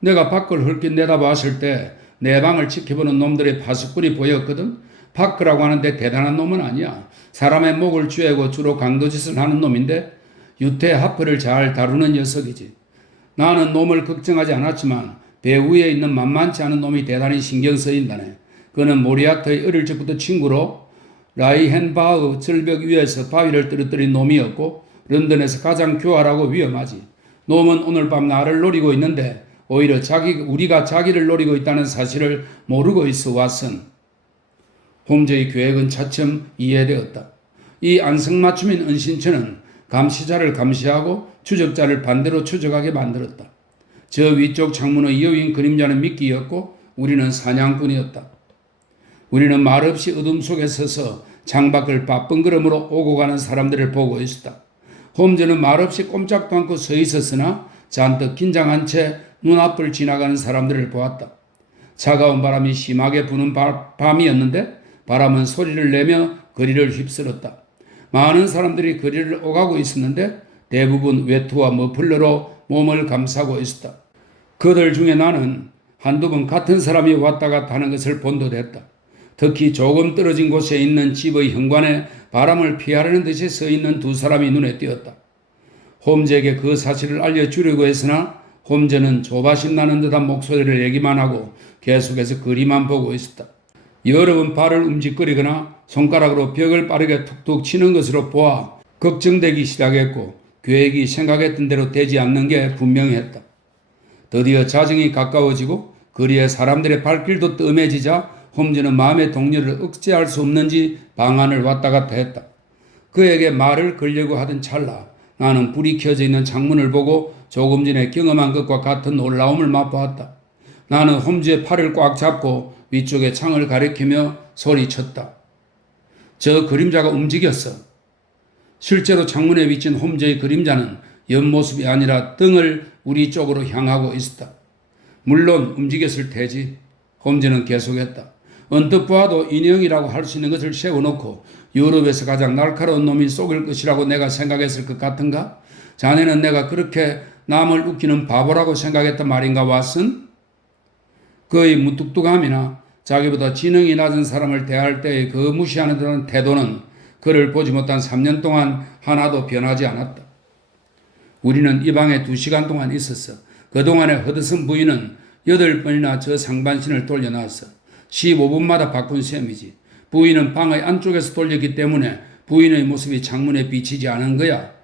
내가 밖을 헐긴 내다봤을 때 내 방을 지켜보는 놈들의 파수꾼이 보였거든. 파크라고 하는데 대단한 놈은 아니야. 사람의 목을 쥐고 주로 강도짓을 하는 놈인데 유태 하프를 잘 다루는 녀석이지. 나는 놈을 걱정하지 않았지만 배 위에 있는 만만치 않은 놈이 대단히 신경 쓰인다네. 그는 모리아트의 어릴 적부터 친구로 라이헨바흐 절벽 위에서 바위를 떨어뜨린 놈이었고 런던에서 가장 교활하고 위험하지. 놈은 오늘 밤 나를 노리고 있는데 오히려 우리가 자기를 노리고 있다는 사실을 모르고 있어 왓슨. 홈즈의 계획은 차츰 이해되었다. 이 안성맞춤인 은신처는 감시자를 감시하고 추적자를 반대로 추적하게 만들었다. 저 위쪽 창문의 여윈 그림자는 미끼였고 우리는 사냥꾼이었다. 우리는 말없이 어둠 속에 서서 창밖을 바쁜 걸음으로 오고 가는 사람들을 보고 있었다. 홈즈는 말없이 꼼짝도 않고 서 있었으나 잔뜩 긴장한 채 눈앞을 지나가는 사람들을 보았다. 차가운 바람이 심하게 부는 밤이었는데 바람은 소리를 내며 거리를 휩쓸었다. 많은 사람들이 거리를 오가고 있었는데 대부분 외투와 머플러로 몸을 감싸고 있었다. 그들 중에 나는 한두 번 같은 사람이 왔다 갔다 하는 것을 본도됐다. 특히 조금 떨어진 곳에 있는 집의 현관에 바람을 피하려는 듯이 서 있는 두 사람이 눈에 띄었다. 홈즈에게 그 사실을 알려주려고 했으나 홈즈는 조바심 나는 듯한 목소리를 내기만 하고 계속해서 거리만 보고 있었다. 여러 번 발을 움직거리거나 손가락으로 벽을 빠르게 툭툭 치는 것으로 보아 걱정되기 시작했고 계획이 생각했던 대로 되지 않는 게 분명했다. 드디어 자정이 가까워지고 거리에 사람들의 발길도 뜸해지자 홈즈는 마음의 동료를 억제할 수 없는지 방안을 왔다 갔다 했다. 그에게 말을 걸려고 하던 찰나 나는 불이 켜져 있는 창문을 보고 조금 전에 경험한 것과 같은 놀라움을 맛보았다. 나는 홈즈의 팔을 꽉 잡고 위쪽에 창을 가리키며 소리쳤다. 저 그림자가 움직였어. 실제로 창문에 비친 홈즈의 그림자는 옆모습이 아니라 등을 우리 쪽으로 향하고 있었다. 물론 움직였을 테지. 홈즈는 계속했다. 언뜻 보아도 인형이라고 할 수 있는 것을 세워놓고 유럽에서 가장 날카로운 놈이 속일 것이라고 내가 생각했을 것 같은가? 자네는 내가 그렇게 남을 웃기는 바보라고 생각했단 말인가 왓슨? 그의 무뚝뚝함이나 자기보다 지능이 낮은 사람을 대할 때의 그 무시하는 듯한 태도는 그를 보지 못한 3년 동안 하나도 변하지 않았다. 우리는 이 방에 2시간 동안 있었어. 그동안에 허드슨 부인은 8번이나 저 상반신을 돌려놨어. 15분마다 바꾼 셈이지. 부인은 방의 안쪽에서 돌렸기 때문에 부인의 모습이 창문에 비치지 않은 거야.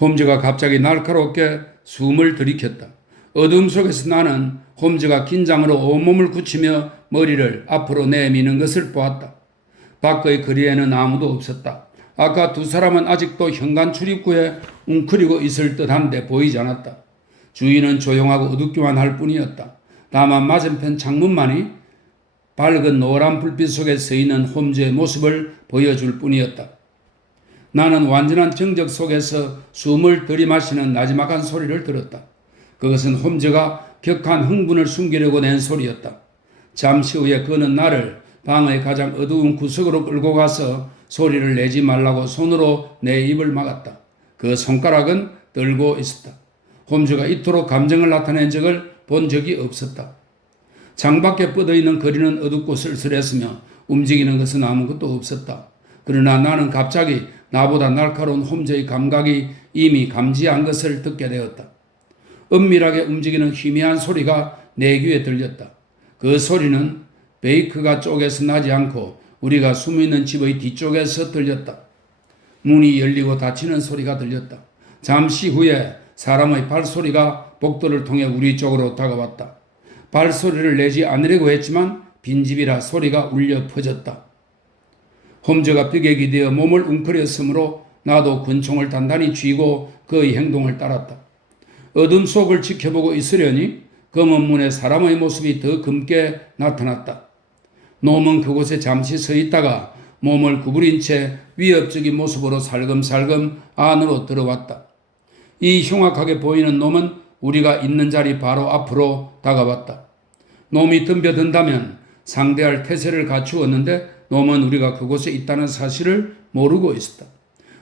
홈즈가 갑자기 날카롭게 숨을 들이켰다. 어둠 속에서 나는 홈즈가 긴장으로 온몸을 굳히며 머리를 앞으로 내미는 것을 보았다. 밖의 거리에는 아무도 없었다. 아까 두 사람은 아직도 현관 출입구에 웅크리고 있을 듯한데 보이지 않았다. 주위는 조용하고 어둡기만 할 뿐이었다. 다만 맞은편 창문만이 밝은 노란 불빛 속에 서 있는 홈즈의 모습을 보여줄 뿐이었다. 나는 완전한 정적 속에서 숨을 들이마시는 나지막한 소리를 들었다. 그것은 홈즈가 격한 흥분을 숨기려고 낸 소리였다. 잠시 후에 그는 나를 방의 가장 어두운 구석으로 끌고 가서 소리를 내지 말라고 손으로 내 입을 막았다. 그 손가락은 떨고 있었다. 홈즈가 이토록 감정을 나타낸 적을 본 적이 없었다. 창밖에 뻗어있는 거리는 어둡고 쓸쓸했으며 움직이는 것은 아무것도 없었다. 그러나 나는 갑자기 나보다 날카로운 홈즈의 감각이 이미 감지한 것을 듣게 되었다. 은밀하게 움직이는 희미한 소리가 내 귀에 들렸다. 그 소리는 베이크가 쪽에서 나지 않고 우리가 숨어있는 집의 뒤쪽에서 들렸다. 문이 열리고 닫히는 소리가 들렸다. 잠시 후에 사람의 발소리가 복도를 통해 우리 쪽으로 다가왔다. 발소리를 내지 않으려고 했지만 빈집이라 소리가 울려 퍼졌다. 홈즈가 벽에 기대어 몸을 웅크렸으므로 나도 권총을 단단히 쥐고 그의 행동을 따랐다. 어둠 속을 지켜보고 있으려니 검은 문에 사람의 모습이 더 검게 나타났다. 놈은 그곳에 잠시 서 있다가 몸을 구부린 채 위협적인 모습으로 살금살금 안으로 들어왔다. 이 흉악하게 보이는 놈은 우리가 있는 자리 바로 앞으로 다가왔다. 놈이 덤벼든다면 상대할 태세를 갖추었는데 놈은 우리가 그곳에 있다는 사실을 모르고 있었다.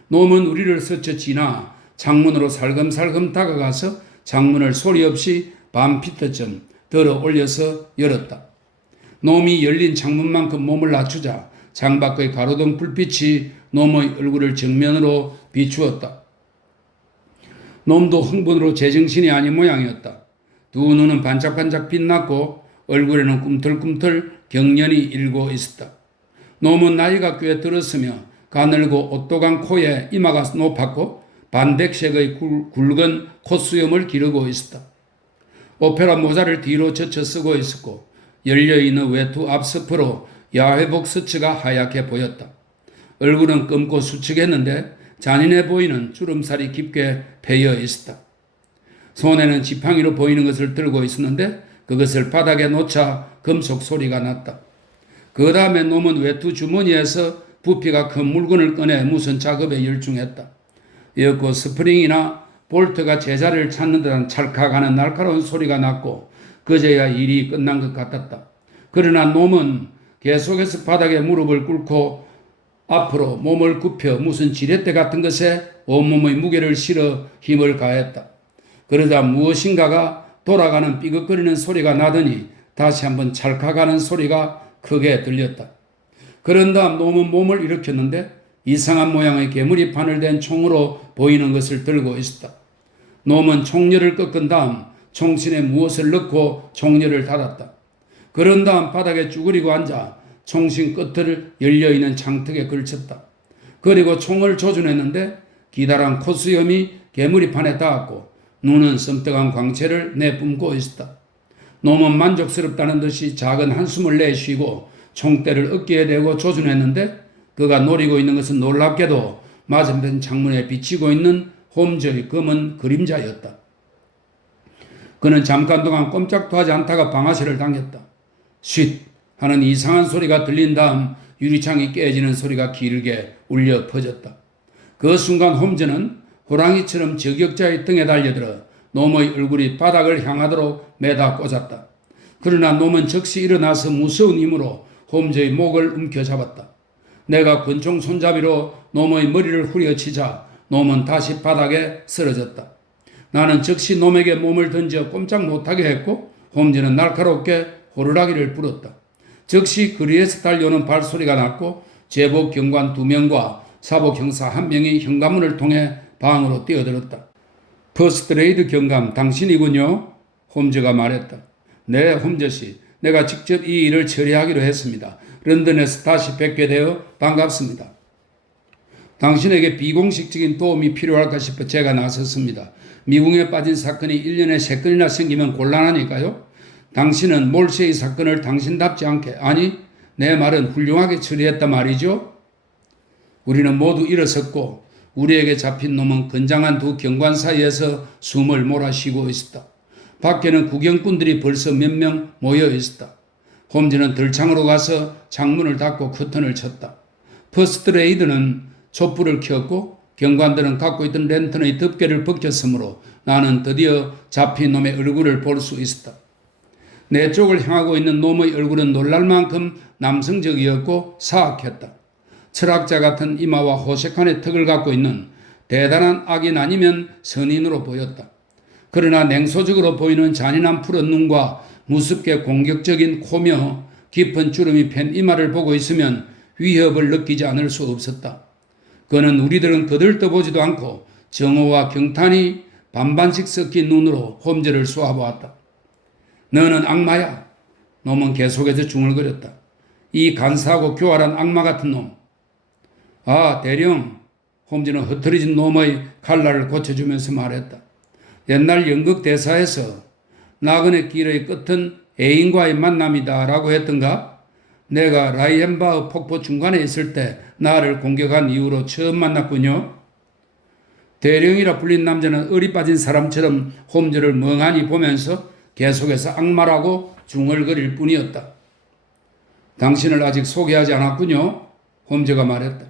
놈은 우리를 스쳐 지나 창문으로 살금살금 다가가서 창문을 소리 없이 반피트쯤 들어 올려서 열었다. 놈이 열린 창문만큼 몸을 낮추자 창밖의 가로등 불빛이 놈의 얼굴을 정면으로 비추었다. 놈도 흥분으로 제정신이 아닌 모양이었다. 두 눈은 반짝반짝 빛났고 얼굴에는 꿈틀꿈틀 경련이 일고 있었다. 놈은 나이가 꽤 들었으며 가늘고 오똑한 코에 이마가 높았고 반백색의 굵은 콧수염을 기르고 있었다. 오페라 모자를 뒤로 젖혀 쓰고 있었고 열려있는 외투 앞서프로 야회복 스츠가 하얗게 보였다. 얼굴은 검고 수측했는데 잔인해 보이는 주름살이 깊게 패여 있었다. 손에는 지팡이로 보이는 것을 들고 있었는데 그것을 바닥에 놓자 금속 소리가 났다. 그 다음에 놈은 외투 주머니에서 부피가 큰 물건을 꺼내 무슨 작업에 열중했다. 이었고 스프링이나 볼트가 제자리를 찾는 듯한 찰칵하는 날카로운 소리가 났고 그제야 일이 끝난 것 같았다. 그러나 놈은 계속해서 바닥에 무릎을 꿇고 앞으로 몸을 굽혀 무슨 지렛대 같은 것에 온몸의 무게를 실어 힘을 가했다. 그러다 무엇인가가 돌아가는 삐걱거리는 소리가 나더니 다시 한번 찰칵하는 소리가 크게 들렸다. 그런 다음 놈은 몸을 일으켰는데 이상한 모양의 괴물이 바늘된 총으로 보이는 것을 들고 있었다. 놈은 총열을 꺾은 다음 총신에 무엇을 넣고 총열을 닫았다. 그런 다음 바닥에 쭈그리고 앉아 총신 끝을 열려있는 창턱에 걸쳤다. 그리고 총을 조준했는데 기다란 콧수염이 괴물이판에 닿았고 눈은 섬뜩한 광채를 내뿜고 있었다. 놈은 만족스럽다는 듯이 작은 한숨을 내쉬고 총대를 어깨에 대고 조준했는데 그가 노리고 있는 것은 놀랍게도 맞은편 창문에 비치고 있는 홈즈의 검은 그림자였다. 그는 잠깐 동안 꼼짝도 하지 않다가 방아쇠를 당겼다. 쉿 하는 이상한 소리가 들린 다음 유리창이 깨지는 소리가 길게 울려 퍼졌다. 그 순간 홈즈는 호랑이처럼 저격자의 등에 달려들어 놈의 얼굴이 바닥을 향하도록 매다 꽂았다. 그러나 놈은 즉시 일어나서 무서운 힘으로 홈즈의 목을 움켜잡았다. 내가 권총 손잡이로 놈의 머리를 후려치자 놈은 다시 바닥에 쓰러졌다. 나는 즉시 놈에게 몸을 던져 꼼짝 못하게 했고 홈즈는 날카롭게 호루라기를 불었다. 즉시 거리에서 달려오는 발소리가 났고 제복 경관 2명과 사복 형사 1명이 현관문을 통해 방으로 뛰어들었다. 퍼스트레이드 경감 당신이군요. 홈즈가 말했다. 네, 홈즈씨. 내가 직접 이 일을 처리하기로 했습니다. 런던에서 다시 뵙게 되어 반갑습니다. 당신에게 비공식적인 도움이 필요할까 싶어 제가 나섰습니다. 미궁에 빠진 사건이 1년에 3건이나 생기면 곤란하니까요. 당신은 몰세의 사건을 당신답지 않게, 아니 내 말은 훌륭하게 처리했단 말이죠. 우리는 모두 일어섰고 우리에게 잡힌 놈은 건장한 두 경관 사이에서 숨을 몰아쉬고 있었다. 밖에는 구경꾼들이 벌써 몇 명 모여 있었다. 홈즈는 들창으로 가서 창문을 닫고 커튼을 쳤다. 퍼스트레이드는 촛불을 켰고 경관들은 갖고 있던 랜턴의 덮개를 벗겼으므로 나는 드디어 잡힌 놈의 얼굴을 볼 수 있었다. 내 쪽을 향하고 있는 놈의 얼굴은 놀랄 만큼 남성적이었고 사악했다. 철학자 같은 이마와 호색한의 턱을 갖고 있는 대단한 악인 아니면 선인으로 보였다. 그러나 냉소적으로 보이는 잔인한 푸른 눈과 무섭게 공격적인 코며 깊은 주름이 팬 이마를 보고 있으면 위협을 느끼지 않을 수 없었다. 그는 우리들은 거들떠보지도 않고 정오와 경탄이 반반씩 섞인 눈으로 홈즈를 쏘아보았다. 너는 악마야. 놈은 계속해서 중얼거렸다. 이 간사하고 교활한 악마 같은 놈. 아, 대령. 홈즈는 흐트러진 놈의 칼날을 고쳐주면서 말했다. 옛날 연극 대사에서 나그네 길의 끝은 애인과의 만남이다 라고 했던가? 내가 라이헨바흐 폭포 중간에 있을 때 나를 공격한 이후로 처음 만났군요. 대령이라 불린 남자는 의리 빠진 사람처럼 홈즈를 멍하니 보면서 계속해서 악말하고 중얼거릴 뿐이었다. 당신을 아직 소개하지 않았군요. 홈즈가 말했다.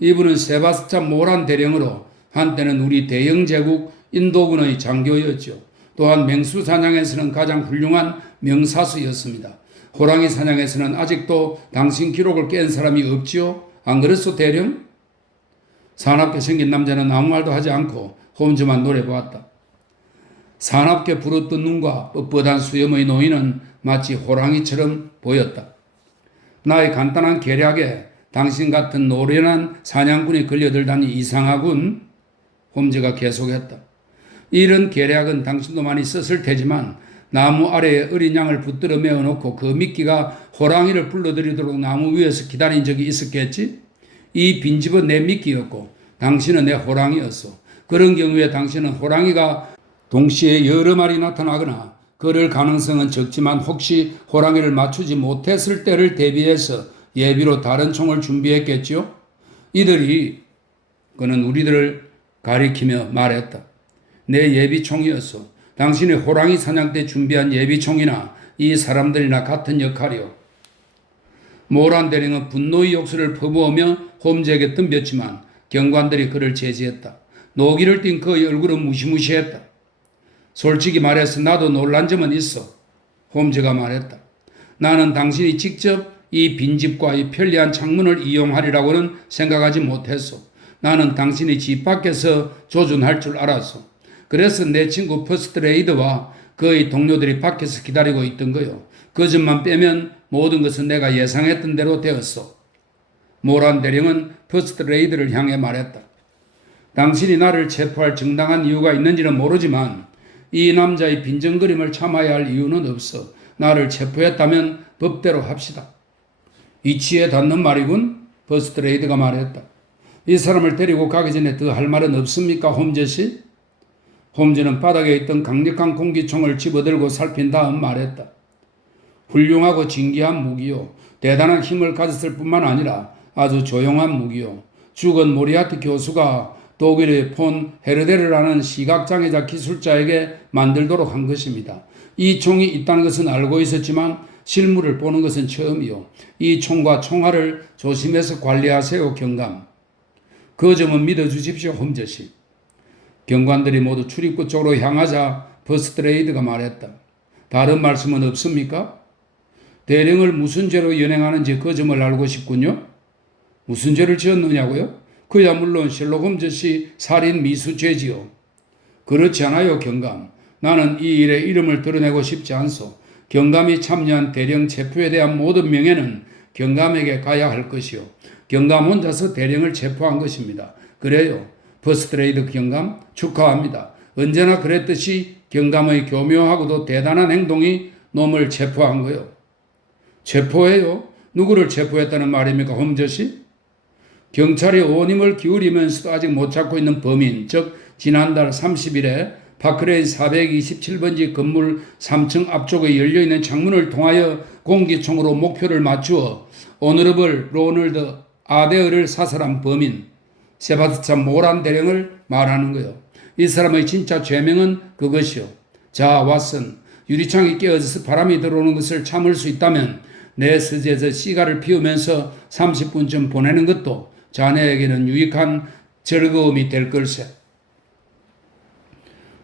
이분은 세바스찬 모란 대령으로 한때는 우리 대영 제국 인도군의 장교였죠. 또한 맹수 사냥에서는 가장 훌륭한 명사수였습니다. 호랑이 사냥에서는 아직도 당신 기록을 깬 사람이 없지요? 안 그랬어, 대령? 사납게 생긴 남자는 아무 말도 하지 않고 홈즈만 노려보았다. 사납게 부르뜬 눈과 뻣뻣한 수염의 노인은 마치 호랑이처럼 보였다. 나의 간단한 계략에 당신 같은 노련한 사냥꾼이 걸려들다니 이상하군. 홈즈가 계속했다. 이런 계략은 당신도 많이 썼을 테지만 나무 아래에 어린 양을 붙들어 메어놓고 그 미끼가 호랑이를 불러들이도록 나무 위에서 기다린 적이 있었겠지? 이 빈집은 내 미끼였고 당신은 내 호랑이였어. 그런 경우에 당신은 호랑이가 동시에 여러 마리 나타나거나 그럴 가능성은 적지만 혹시 호랑이를 맞추지 못했을 때를 대비해서 예비로 다른 총을 준비했겠죠? 이들이 그는 우리들을 가리키며 말했다. 내 예비총이었어. 당신이 호랑이 사냥 때 준비한 예비총이나 이 사람들이나 같은 역할이요. 모란 대령은 분노의 욕설을 퍼부으며 홈즈에게 덤볐지만 경관들이 그를 제지했다. 노기를 띤 그의 얼굴은 무시무시했다. 솔직히 말해서 나도 놀란 점은 있어. 홈즈가 말했다. 나는 당신이 직접 이 빈집과 이 편리한 창문을 이용하리라고는 생각하지 못했어. 나는 당신이 집 밖에서 조준할 줄 알았어. 그래서 내 친구 퍼스트레이드와 그의 동료들이 밖에서 기다리고 있던 거요. 그 점만 빼면 모든 것은 내가 예상했던 대로 되었어. 모란 대령은 퍼스트레이드를 향해 말했다. 당신이 나를 체포할 정당한 이유가 있는지는 모르지만 이 남자의 빈정거림을 참아야 할 이유는 없어. 나를 체포했다면 법대로 합시다. 이치에 닿는 말이군. 퍼스트레이드가 말했다. 이 사람을 데리고 가기 전에 더 할 말은 없습니까, 홈즈 씨? 홈즈는 바닥에 있던 강력한 공기총을 집어들고 살핀 다음 말했다. 훌륭하고 진귀한 무기요. 대단한 힘을 가졌을 뿐만 아니라 아주 조용한 무기요. 죽은 모리아티 교수가 독일의 폰 헤르데르라는 시각장애자 기술자에게 만들도록 한 것입니다. 이 총이 있다는 것은 알고 있었지만 실물을 보는 것은 처음이요. 이 총과 총알을 조심해서 관리하세요, 경감. 그 점은 믿어주십시오, 홈즈 씨. 경관들이 모두 출입구 쪽으로 향하자 퍼스트레이드가 말했다. 다른 말씀은 없습니까? 대령을 무슨 죄로 연행하는지 그 점을 알고 싶군요. 무슨 죄를 지었느냐고요? 그야 물론 셜록 홈즈 씨 살인 미수죄지요. 그렇지 않아요, 경감. 나는 이 일에 이름을 드러내고 싶지 않소. 경감이 참여한 대령 체포에 대한 모든 명예는 경감에게 가야 할 것이요. 경감 혼자서 대령을 체포한 것입니다. 그래요. 퍼스트레이드 경감 축하합니다. 언제나 그랬듯이 경감의 교묘하고도 대단한 행동이 놈을 체포한 거요. 체포해요? 누구를 체포했다는 말입니까, 홈즈 씨? 경찰이 온 힘을 기울이면서도 아직 못 찾고 있는 범인, 즉 지난달 30일에 파크레인 427번지 건물 3층 앞쪽에 열려있는 창문을 통하여 공기총으로 목표를 맞추어 오너러블 로널드 아데어를 사살한 범인 세바스찬 모란 대령을 말하는 거요. 이 사람의 진짜 죄명은 그것이요. 자, 왓슨, 유리창이 깨어져서 바람이 들어오는 것을 참을 수 있다면 내 서재에서 시가를 피우면서 30분쯤 보내는 것도 자네에게는 유익한 즐거움이 될 걸세.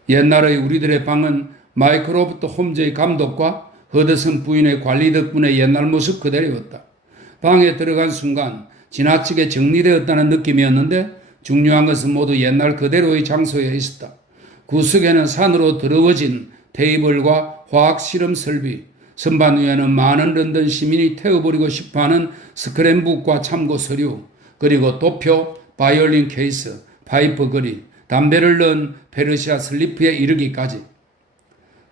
옛날의 우리들의 방은 마이크로프트 홈즈의 감독과 허드슨 부인의 관리 덕분에 옛날 모습 그대로였다. 방에 들어간 순간 지나치게 정리되었다는 느낌이었는데 중요한 것은 모두 옛날 그대로의 장소에 있었다. 구석에는 산으로 더러워진 테이블과 화학 실험 설비, 선반 위에는 많은 런던 시민이 태워버리고 싶어하는 스크랩북과 참고 서류, 그리고 도표, 바이올린 케이스, 파이프 거리, 담배를 넣은 페르시아 슬리프에 이르기까지.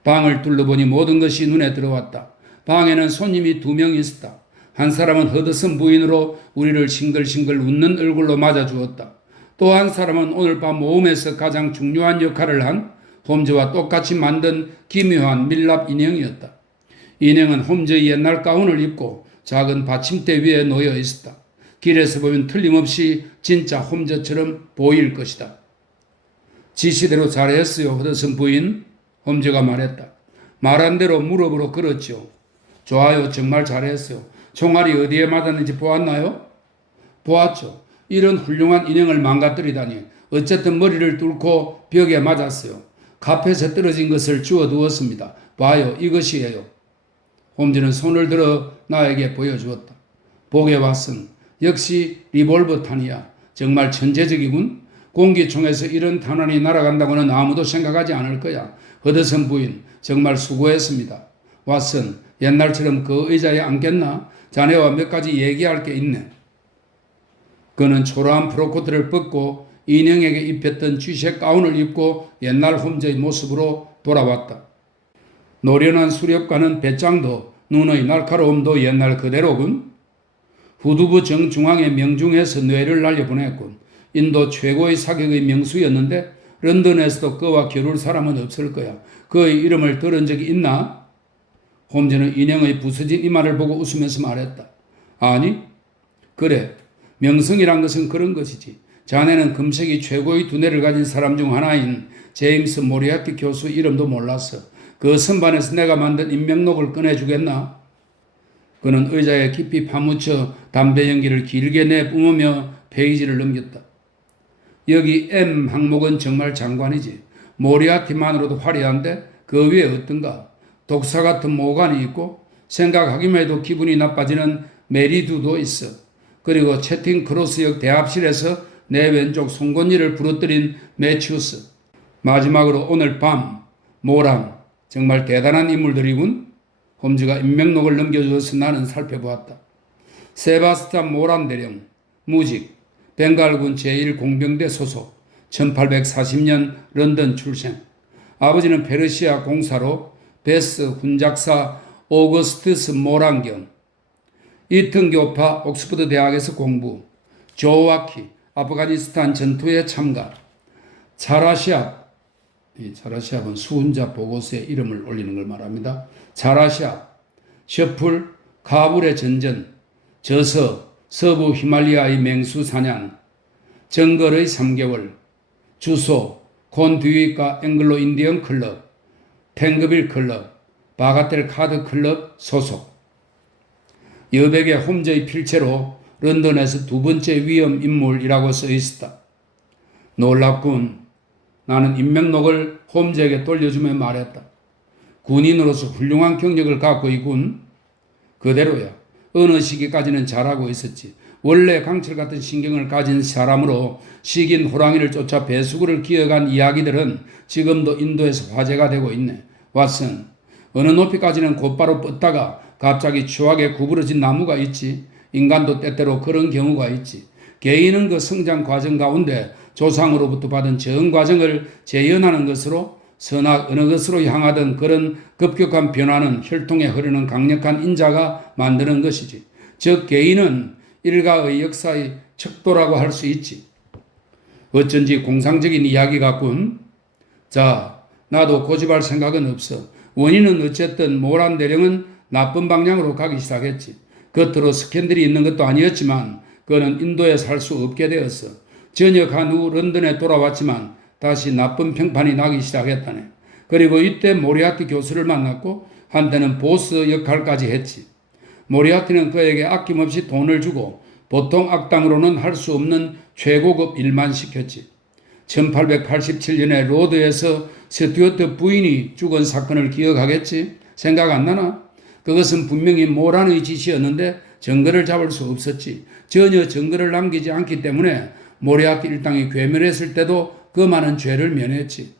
방을 둘러보니 모든 것이 눈에 들어왔다. 방에는 손님이 2명 있었다. 한 사람은 허드슨 부인으로 우리를 싱글싱글 웃는 얼굴로 맞아주었다. 또 한 사람은 오늘 밤 모험에서 가장 중요한 역할을 한 홈즈와 똑같이 만든 기묘한 밀랍 인형이었다. 인형은 홈즈의 옛날 가운을 입고 작은 받침대 위에 놓여 있었다. 길에서 보면 틀림없이 진짜 홈즈처럼 보일 것이다. 지시대로 잘했어요, 허드슨 부인. 홈즈가 말했다. 말한 대로 무릎으로 걸었죠. 좋아요, 정말 잘했어요. 총알이 어디에 맞았는지 보았나요? 보았죠. 이런 훌륭한 인형을 망가뜨리다니. 어쨌든 머리를 뚫고 벽에 맞았어요. 카펫에 떨어진 것을 주워두었습니다. 봐요, 이것이에요. 홈즈는 손을 들어 나에게 보여주었다. 보게 왓슨, 역시 리볼버 탄이야. 정말 천재적이군. 공기총에서 이런 탄환이 날아간다고는 아무도 생각하지 않을 거야. 허드슨 부인, 정말 수고했습니다. 왓슨, 옛날처럼 그 의자에 앉겠나? 자네와 몇 가지 얘기할 게 있네. 그는 초라한 프로코트를 벗고 인형에게 입혔던 쥐색 가운을 입고 옛날 홈즈의 모습으로 돌아왔다. 노련한 수렵과는 배짱도 눈의 날카로움도 옛날 그대로군. 후두부 정중앙에 명중해서 뇌를 날려보냈군. 인도 최고의 사격의 명수였는데 런던에서도 그와 겨룰 사람은 없을 거야. 그의 이름을 들은 적이 있나? 홈즈는 인형의 부서진 이마를 보고 웃으면서 말했다. 아니, 그래. 명성이란 것은 그런 것이지. 자네는 금색이 최고의 두뇌를 가진 사람 중 하나인 제임스 모리아티 교수 이름도 몰랐어. 그 선반에서 내가 만든 인명록을 꺼내주겠나? 그는 의자에 깊이 파묻혀 담배 연기를 길게 내뿜으며 페이지를 넘겼다. 여기 M 항목은 정말 장관이지. 모리아티만으로도 화려한데 그 위에 어떤가? 독사 같은 모관이 있고 생각하기만 해도 기분이 나빠지는 메리두도 있어. 그리고 채팅 크로스역 대합실에서 내 왼쪽 송곳니를 부러뜨린 매치우스. 마지막으로 오늘 밤 모랑. 정말 대단한 인물들이군. 홈즈가 인명록을 넘겨주어서 나는 살펴보았다. 세바스찬 모란 대령, 무직, 벵갈군 제1공병대 소속, 1840년 런던 출생. 아버지는 페르시아 공사로 베스 훈작사 오거스트스 모란경, 이튼교파 옥스퍼드 대학에서 공부, 조와키 아프가니스탄 전투에 참가, 차라시압, 이 차라시압은 수훈자 보고서에 이름을 올리는 걸 말합니다. 차라시압, 셔풀, 카불의 전전, 저서, 서부 히말리아의 맹수 사냥, 정글의 3개월, 주소, 콘듀이카 앵글로 인디언 클럽, 탱그빌 클럽, 바가텔 카드 클럽 소속. 여백의 홈즈의 필체로 런던에서 두 번째 위험 인물이라고 써 있었다. 놀랍군. 나는 인명록을 홈즈에게 돌려주며 말했다. 군인으로서 훌륭한 경력을 갖고 있군. 그대로야. 어느 시기까지는 잘하고 있었지. 원래 강철 같은 신경을 가진 사람으로 식인 호랑이를 쫓아 배수구를 기어간 이야기들은 지금도 인도에서 화제가 되고 있네. 왓슨, 어느 높이까지는 곧바로 뻗다가 갑자기 추하게 구부러진 나무가 있지. 인간도 때때로 그런 경우가 있지. 개인은 그 성장 과정 가운데 조상으로부터 받은 정 과정을 재현하는 것으로 선악 어느 것으로 향하던 그런 급격한 변화는 혈통에 흐르는 강력한 인자가 만드는 것이지. 즉 개인은 일가의 역사의 척도라고 할 수 있지. 어쩐지 공상적인 이야기 같군. 자, 나도 고집할 생각은 없어. 원인은 어쨌든 모란 대령은 나쁜 방향으로 가기 시작했지. 겉으로 스캔들이 있는 것도 아니었지만 그는 인도에 살 수 없게 되었어. 전역한 후 런던에 돌아왔지만 다시 나쁜 평판이 나기 시작했다네. 그리고 이때 모리아티 교수를 만났고 한때는 보스 역할까지 했지. 모리아티는 그에게 아낌없이 돈을 주고 보통 악당으로는 할 수 없는 최고급 일만 시켰지. 1887년에 로드에서 스튜어트 부인이 죽은 사건을 기억하겠지? 생각 안 나나? 그것은 분명히 모란의 지시였는데 증거를 잡을 수 없었지. 전혀 증거를 남기지 않기 때문에 모리아티 일당이 괴멸했을 때도 그 많은 죄를 면했지.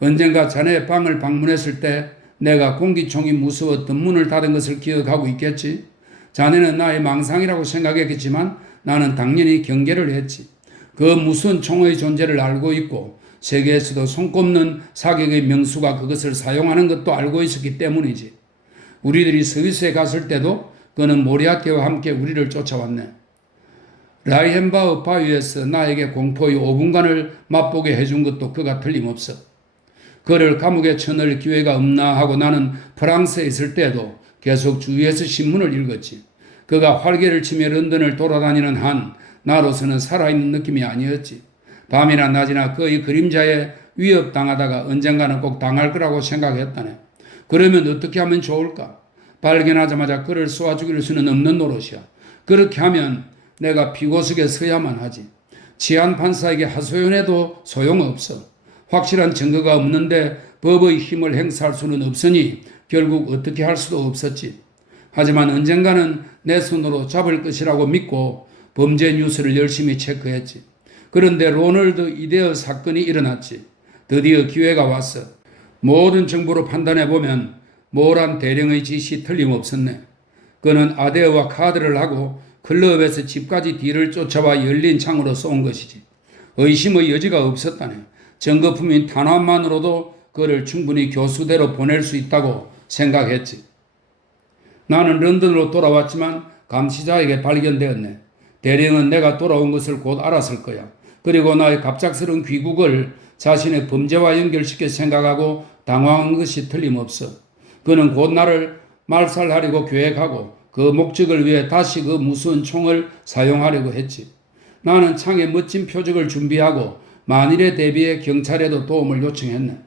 언젠가 자네의 방을 방문했을 때 내가 공기총이 무서웠던 문을 닫은 것을 기억하고 있겠지. 자네는 나의 망상이라고 생각했겠지만 나는 당연히 경계를 했지. 그 무서운 총의 존재를 알고 있고 세계에서도 손꼽는 사격의 명수가 그것을 사용하는 것도 알고 있었기 때문이지. 우리들이 스위스에 갔을 때도 그는 모리아티와 함께 우리를 쫓아왔네. 라이헨바흐 바위에서 나에게 공포의 5분간을 맛보게 해준 것도 그가 틀림없어. 그를 감옥에 쳐넣을 기회가 없나 하고 나는 프랑스에 있을 때도 계속 주위에서 신문을 읽었지. 그가 활개를 치며 런던을 돌아다니는 한 나로서는 살아있는 느낌이 아니었지. 밤이나 낮이나 그의 그림자에 위협당하다가 언젠가는 꼭 당할 거라고 생각했다네. 그러면 어떻게 하면 좋을까? 발견하자마자 그를 쏘아 죽일 수는 없는 노릇이야. 그렇게 하면 내가 피고석에 서야만 하지. 치안 판사에게 하소연해도 소용없어. 확실한 증거가 없는데 법의 힘을 행사할 수는 없으니 결국 어떻게 할 수도 없었지. 하지만 언젠가는 내 손으로 잡을 것이라고 믿고 범죄 뉴스를 열심히 체크했지. 그런데 로널드 이데어 사건이 일어났지. 드디어 기회가 왔어. 모든 정보로 판단해보면 모란 대령의 짓이 틀림없었네. 그는 아데어와 카드를 하고 클럽에서 집까지 뒤를 쫓아와 열린 창으로 쏜 것이지. 의심의 여지가 없었다네. 증거품인 탄환만으로도 그를 충분히 교수대로 보낼 수 있다고 생각했지. 나는 런던으로 돌아왔지만 감시자에게 발견되었네. 대령은 내가 돌아온 것을 곧 알았을 거야. 그리고 나의 갑작스러운 귀국을 자신의 범죄와 연결시켜 생각하고 당황한 것이 틀림없어. 그는 곧 나를 말살하려고 계획하고 그 목적을 위해 다시 그 무서운 총을 사용하려고 했지. 나는 창에 멋진 표적을 준비하고 만일에 대비해 경찰에도 도움을 요청했네.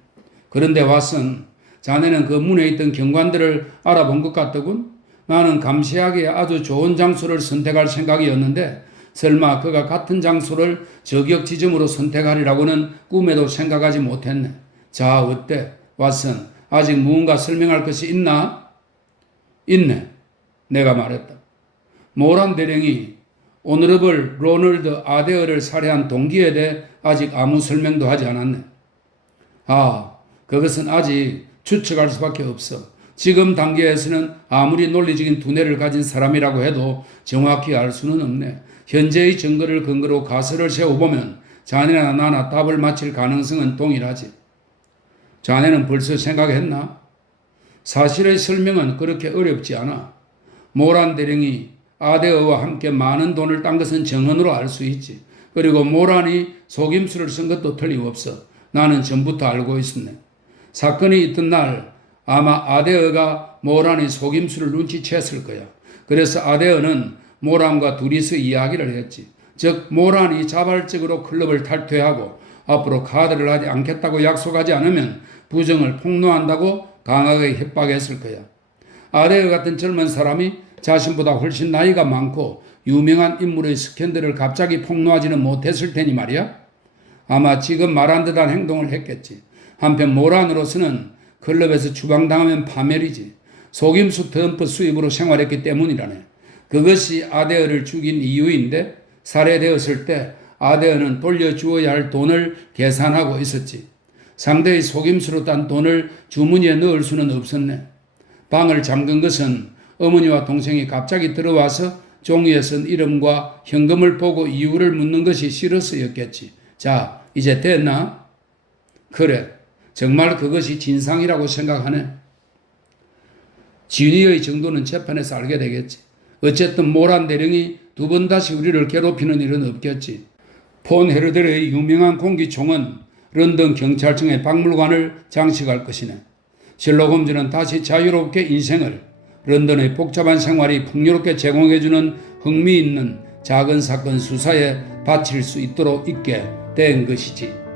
그런데 왓슨, 자네는 그 문에 있던 경관들을 알아본 것 같더군. 나는 감시하기에 아주 좋은 장소를 선택할 생각이었는데 설마 그가 같은 장소를 저격 지점으로 선택하리라고는 꿈에도 생각하지 못했네. 자, 어때? 왓슨, 아직 무언가 설명할 것이 있나? 있네. 내가 말했다. 모란 대령이 오너러블 로널드 아데어를 살해한 동기에 대해 아직 아무 설명도 하지 않았네. 그것은 아직 추측할 수밖에 없어. 지금 단계에서는 아무리 논리적인 두뇌를 가진 사람이라고 해도 정확히 알 수는 없네. 현재의 증거를 근거로 가설을 세워보면 자네나 나나 답을 맞힐 가능성은 동일하지. 자네는 벌써 생각했나? 사실의 설명은 그렇게 어렵지 않아. 모란 대령이 아데어와 함께 많은 돈을 딴 것은 정언으로 알 수 있지. 그리고 모란이 속임수를 쓴 것도 틀림없어. 나는 전부터 알고 있었네. 사건이 있던 날 아마 아데어가 모란의 속임수를 눈치챘을 거야. 그래서 아데어는 모란과 둘이서 이야기를 했지. 즉 모란이 자발적으로 클럽을 탈퇴하고 앞으로 카드를 하지 않겠다고 약속하지 않으면 부정을 폭로한다고 강하게 협박했을 거야. 아데어 같은 젊은 사람이 자신보다 훨씬 나이가 많고 유명한 인물의 스캔들을 갑자기 폭로하지는 못했을 테니 말이야. 아마 지금 말한 듯한 행동을 했겠지. 한편 모란으로서는 클럽에서 추방당하면 파멸이지. 속임수 덤프 수입으로 생활했기 때문이라네. 그것이 아데어를 죽인 이유인데 살해되었을 때 아데어는 돌려주어야 할 돈을 계산하고 있었지. 상대의 속임수로 딴 돈을 주머니에 넣을 수는 없었네. 방을 잠근 것은 어머니와 동생이 갑자기 들어와서 종이에 쓴 이름과 현금을 보고 이유를 묻는 것이 싫어서였겠지. 자, 이제 됐나? 그래, 정말 그것이 진상이라고 생각하네. 진위의 정도는 재판에서 알게 되겠지. 어쨌든 모란 대령이 두 번 다시 우리를 괴롭히는 일은 없겠지. 폰 헤르델의 유명한 공기총은 런던 경찰청의 박물관을 장식할 것이네. 셜록 홈즈는 다시 자유롭게 인생을 런던의 복잡한 생활이 풍요롭게 제공해주는 흥미있는 작은 사건 수사에 바칠 수 있도록 있게 된 것이지.